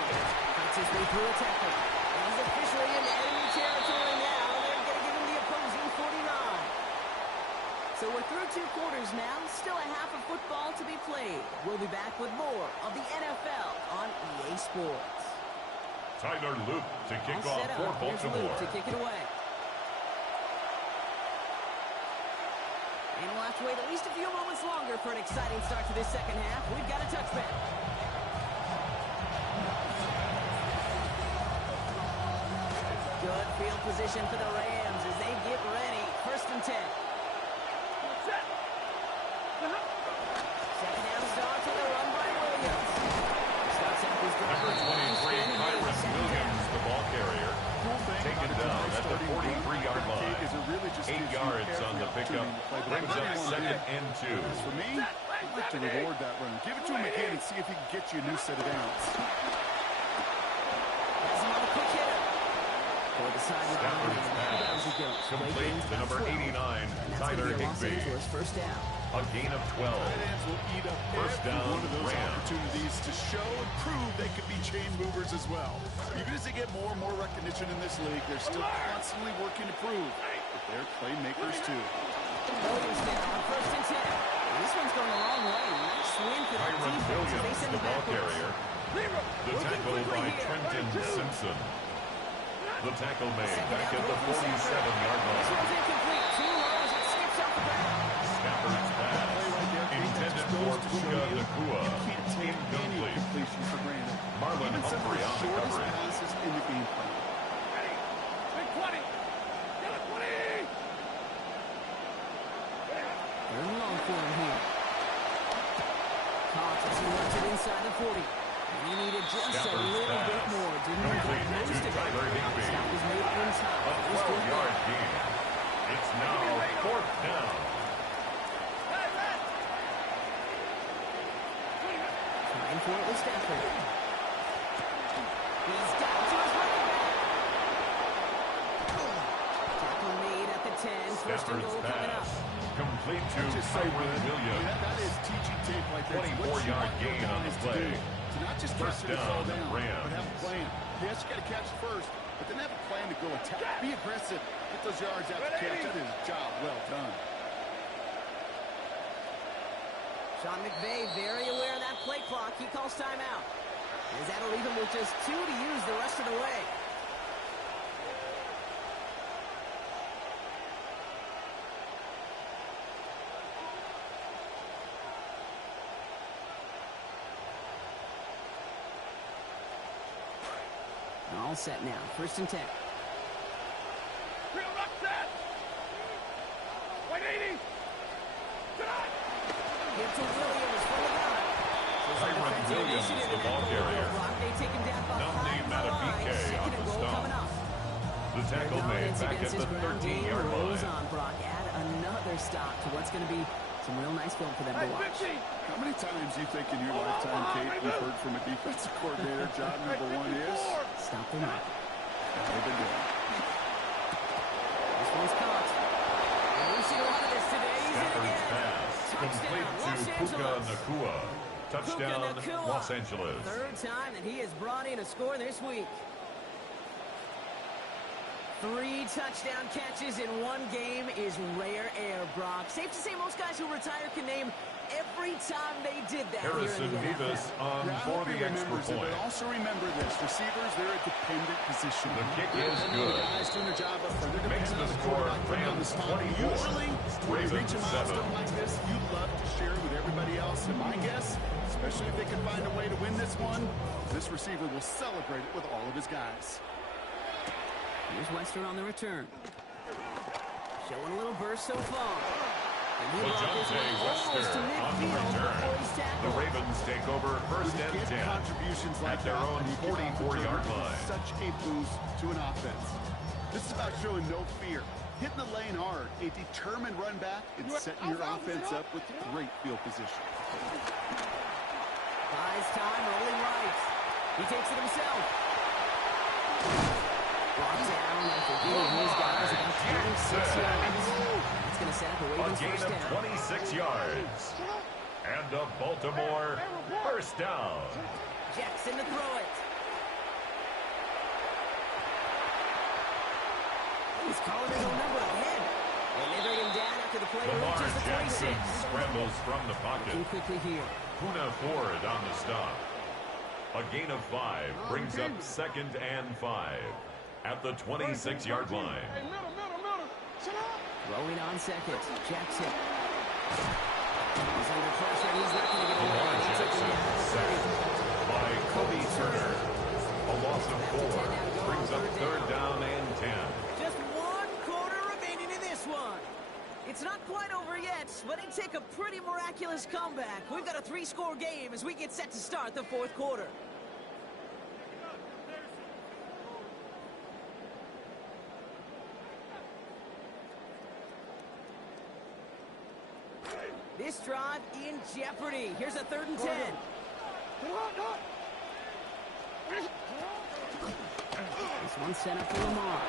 Cuts his way through a tackle. And he's officially in enemy territory now. They're going to give him the opposing 49. So we're through 2 quarters now. Still a half of football to be played. We'll be back with more of the NFL on EA Sports. Tyler Luke to kick All off set for up. Here's Luke Baltimore. to kick it away. And we'll have to wait at least a few moments longer for an exciting start to this second half. We've got a touchback. Good field position for the Rams as they get ready. 1st and 10. Second down start to the run by Williams. Starts out his drive. Number 23, Kyron Williams, the ball carrier. Taken down at the 43-yard line. 8 yards on the pickup. Brings up 2nd and 2. As for me, I'd like to reward that run. Give it to him again and see if he can get you a new set of downs. Has him on the quick hitter. For the sideline. Stafford's pass complete to number 89, Tyler Higbee. First down. A gain of 12. Tight ends will eat up First every down, one of those Rams. opportunities to show and prove they can be chain movers as well. Even as they get more and more recognition in this league, they're still constantly working to prove that they're playmakers too. Williams down on 1st and 10. This one's going the wrong way. Nice win for the Kyron defense as they Williams, send the it ball backwards. carrier. The tackle by Trenton Simpson. The tackle made back at the 47-yard This line. one's incomplete. Too low as it skips off the ground. Stafford's pass intended for Puka Nakua. Incomplete. Completion for granted. Marlon Even some of Humphrey the on the shortest coverage. passes in the game plan. They're long for him here. Caught as he works it inside the 40. And he needed just a Stafford's little pass. bit more. Didn't he? Complete Got most to of it. Tyler Higbee. Stop was made in time. A 12-yard gain. It's now 4th down. Trying for it with Stafford. He's got to his running back. Tackle made at the 10. 1st and Stafford's goal coming up. pass complete to Which is so Kyron good. Williams. That is teaching tape like that. 24-yard gain on the play. To not just First catch it and fall down, down, Rams. but have a plan. Yes, you got to catch it first, but then have a plan to go attack. Be aggressive. Get those yards after catch. That is a job well done. Sean McVay very aware of that play clock. He calls timeout. As that'll leave him with just 2 to use the rest of the way. All set now. 1st and 10. Give to Williams from the gun. Kyron Williams, the ball carrier. They take him down Nominee behind the line. Madubuike 2nd on and the goal stop. coming up. The tackle made back at the 13-yard rolls line. on, Brock. Add another stop to what's going to be some real nice film for them to watch. How many times do you think in your lifetime, Kate, you've heard from a defensive coordinator, job number 1 is? Stop the run. They've been doing it. This one's caught. And we've seen a lot of this today. He's in Stafford's again. pass complete Touchdown, to Los Puka Angeles. Nakua. Touchdown, Puka Nacua. Los Angeles. 3rd time that he has brought in a score this week. 3 touchdown catches in one game is rare air, Brock. Safe to say most guys who retire can name every time they did that. Harrison Beavis on for the extra point. But also remember this, receivers, they're a dependent position. The kick is good. Guys doing their job up front. They're Makes the score Rams 24. Usually, when you reach a 7. milestone like this, you'd love to share it with everybody else. And my guess, especially if they can find a way to win this one, this receiver will celebrate it with all of his guys. Here's Wester on the return. Showing a little burst so far. LeJohntay Wester on the return. The Ravens take over first and 10 at their own 44-yard line. Such a boost to an offense. This is about showing no fear, hitting the lane hard, a determined run back, and setting your offense up with great field position. Buys time, rolling right. He takes it himself. Brought down after giving his guys about 26 yards. It's going to set up a Ravens first down. A gain of 26 yards. And a Baltimore first down. Jackson to throw it. He's calling his own number ahead. And they bring him down after the play reaches the 26. Scrambles from the pocket. Looking quickly here. Puna Ford on the stop. A gain of 5 brings up second and 5 at the 26-yard line. Rolling on second. Jackson. He's under pressure. He's not going to get away. Lamar Jackson sacked by Cody Turner. A loss of 4 brings up third down and 10. Just 1 quarter remaining in this one. It's not quite over yet, but it'd take a pretty miraculous comeback. We've got a 3-score game as we get set to start the 4th quarter. This drive in jeopardy. Here's a 3rd and 10. This one sent up for Lamar.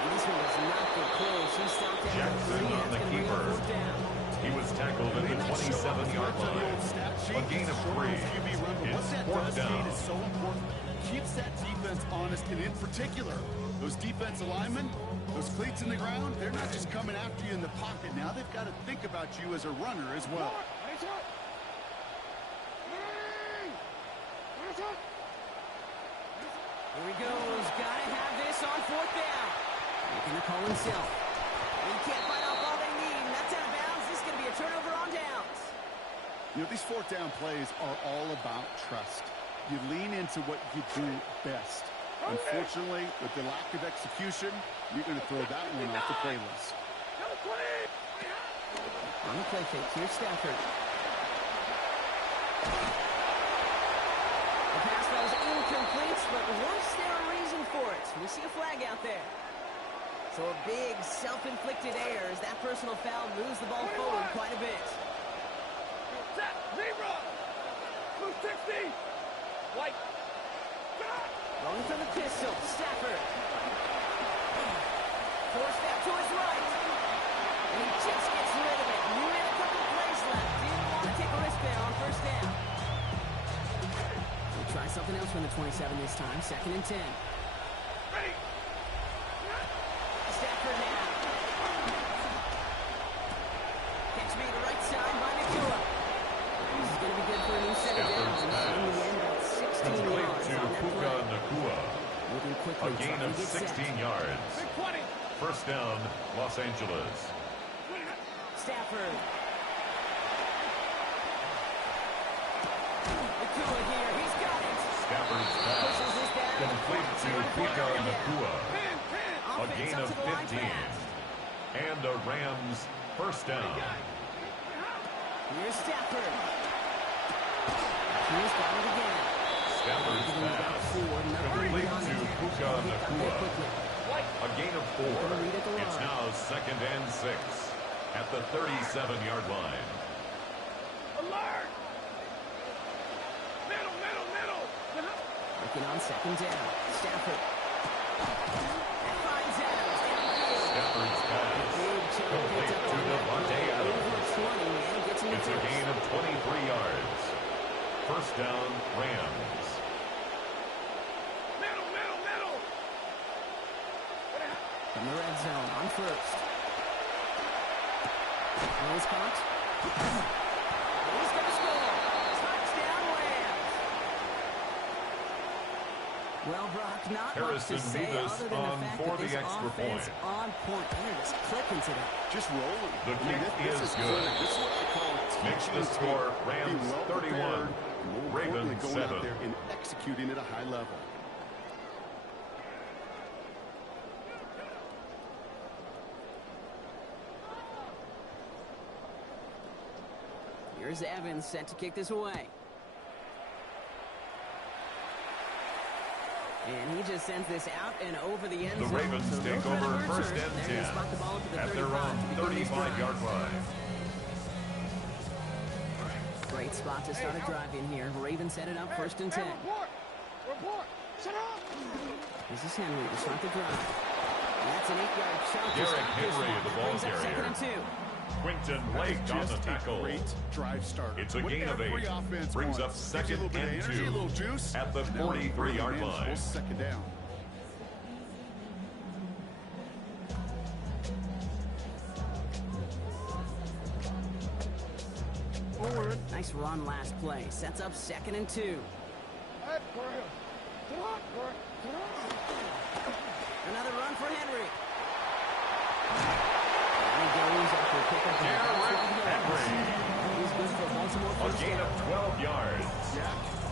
And this one does not get close. He's stopped at Jackson on the keeper. He was tackled at the 27-yard line. A gain of 3. It's 4th down. Is so important. Keeps that defense honest, and in particular, those defensive linemen, those cleats in the ground, they're not just coming after you in the pocket. Now they've got to think about you as a runner as well. Here he goes. Gotta have this on 4th down. Making the call himself. He can't fight off all they need. And that's out of bounds. This is going to be a turnover on downs. You know, these 4th down plays are all about trust. You lean into what you do best. Unfortunately, with the lack of execution, you're going to throw that one off the play list. On the play fake, here's Stafford. The pass was incomplete, but was there a reason for it? We see a flag out there. So a big self-inflicted error as that personal foul moves the ball forward quite a bit. Rolling from the pistol, Stafford. Forced back to his right. And he just gets rid of it. You had a couple plays left. Didn't want to take a risk there on 1st down. We'll try something else from the 27 this time. 2nd and 10. Stafford now. Catch me to the right side by Nakua. This is going to be good for a new set of downs. In the end, about 16 yards on that play. Moving quickly. A gain of 16 yards. First down, Los Angeles. Stafford. Nakua here. He's got it. Stafford's pass complete to Puka Nakua. A gain of 15. And a Rams first down. Here's Stafford. He's got it again. Stafford's pass complete to Puka Nakua. A gain of 4. It's now 2nd and 6 at the 37-yard line. Alert! Middle! Working on 2nd down. Stafford. That finds Adams downfield. Stafford's pass complete to Devontae Adams. It's a gain of 23 yards. First down, Rams. In the red zone on 1st. He's caught. He's Well, Brock, not Harrison much to say Davis other than on the fact for that this the extra offense point. on point. They're just clicking today. Just rolling. The kick this is is good. This is what I call Makes teaching the tape. score Be Rams well 31, prepared, and more importantly, Ravens going 7. out there and executing at a high level. Here's Evans set to kick this away. And he just sends this out and over the end zone. The Ravens So take no over credit first return. and They're 10 gonna spot the ball at the at their 35 own to begin this drive. 35-yard line. Great spot to start a drive in here. Ravens set it up first and 10. Report. Set up. This is Henry to start the drive. And that's an 8-yard chunk to Derrick start this Henry, one. the ball Brings up second carrier. and 2. Quinton Lake on the Just tackle. a great drive starter. It's a What gain of every 8. offense Brings up wants. Gives you second a little bit of and energy, 2 a little juice, at the and now a 43-yard manageable line. second down. Forward. Nice run last play. Sets up second and 2. Head for him. Get up, Bert. Get up. Another run for Henry. And he goes after a pickup of about 12 yards. He's good for Baltimore A first gain down. of 12 yards.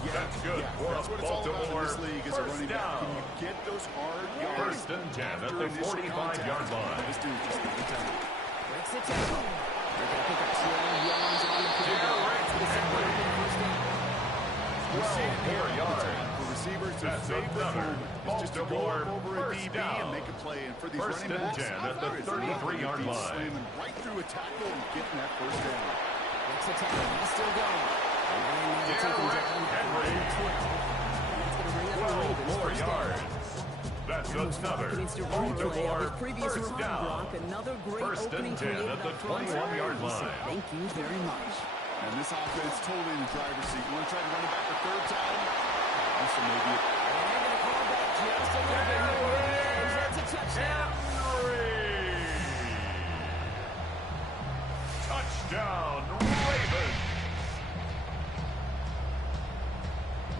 That's good for That's what it's all about in Baltimore this league as a first running back. down. Can you get those hard yards First and 10 at after the initial 45-yard contact? line. This dude just the time. Breaks the tackle. They're going to pick up 12 yards on the play. Derrick Henry. First down. 12 yards. For receivers, their That's favorite another moment is just to go Baltimore up over a first DB down. and make a play. And for these First running and backs, 10 at the there is nothing 33-yard beats line. slamming right through a tackle and getting that first down. Breaks the tackle. He's still going. And they're taken Derrick down. Henry. And that's going to bring up the 12 Ravens more first down. yards. That's another An instant replay of his Baltimore previous first run down. block. Another great First and opening 10 created at the up front. 21-yard He said, line. thank you very much. And this offense totally in the driver's seat. You want to try to run it back the third time? Also maybe it. And they're going to call back just a little bit here on the edge. That's a touchdown. Henry. Touchdown, Ravens.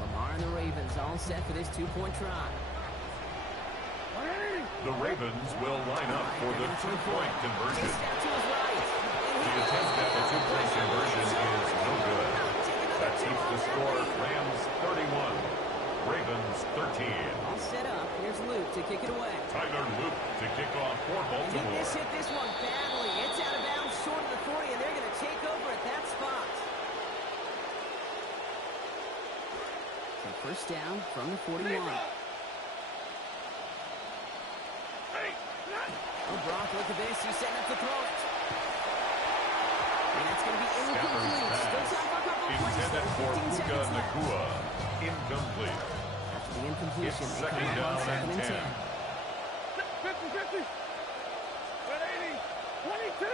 Lamar and the Ravens all set for this two-point try. The Ravens will line up for the two-point conversion. Chased out to his right. The attempt at the two-point conversion is no good. That keeps the score Rams 31, Ravens 13. All set up. Here's Luke to kick it away. Tyler Luke to kick off for And he Baltimore. just hit this one badly. It's out of bounds short of the 40, and they're going to take over at that spot. So first down from the 41. Oh, Brock, look at this. He's setting up to throw it. And that's going to be incomplete. Still time for a couple of plays. Intended for 15 Puka seconds left. Nakua. Incomplete. After the incompletion, It's they come second out on down second and and 10. 50-50. 180. 22.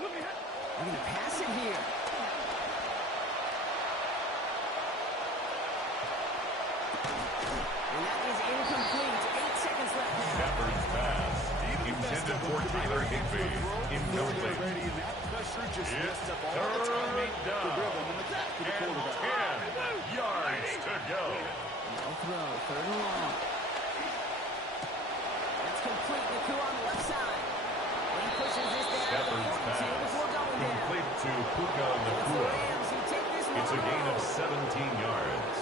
Look ahead. They're going to pass it here. And that is incomplete. 8 seconds left now. Shepard's pass. Intended for Tyler Higbee. Incomplete. Just It's messed up all the timing, third down. the rhythm, and the gap for the And quarterback. 10 yards to go. No throw. Third and long. That's complete. Nakua on the left side. And he pushes this down to the Shepard's 42 pass. before going down. Complete to Puka It's the Nakua. Rams who take this one It's a gain home. of 17 yards.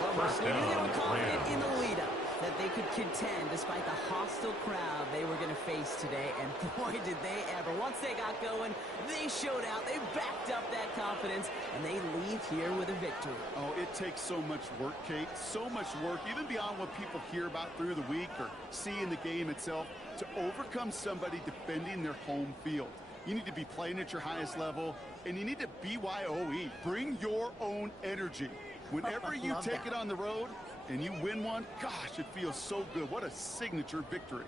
Well, First they knew they down, were confident Rams. in the lead-up that they could contend despite the hostile crowd they were going to face today. And boy, did they ever. Once they got going, they showed out. They backed up that confidence, and they leave here with a victory. Oh, it takes so much work, Kate. So much work, even beyond what people hear about through the week or see in the game itself, to overcome somebody defending their home field. You need to be playing at your highest level, and you need to BYOE. Bring your own energy. Whenever you Love take that. it on the road and you win one, gosh, it feels so good. What a signature victory.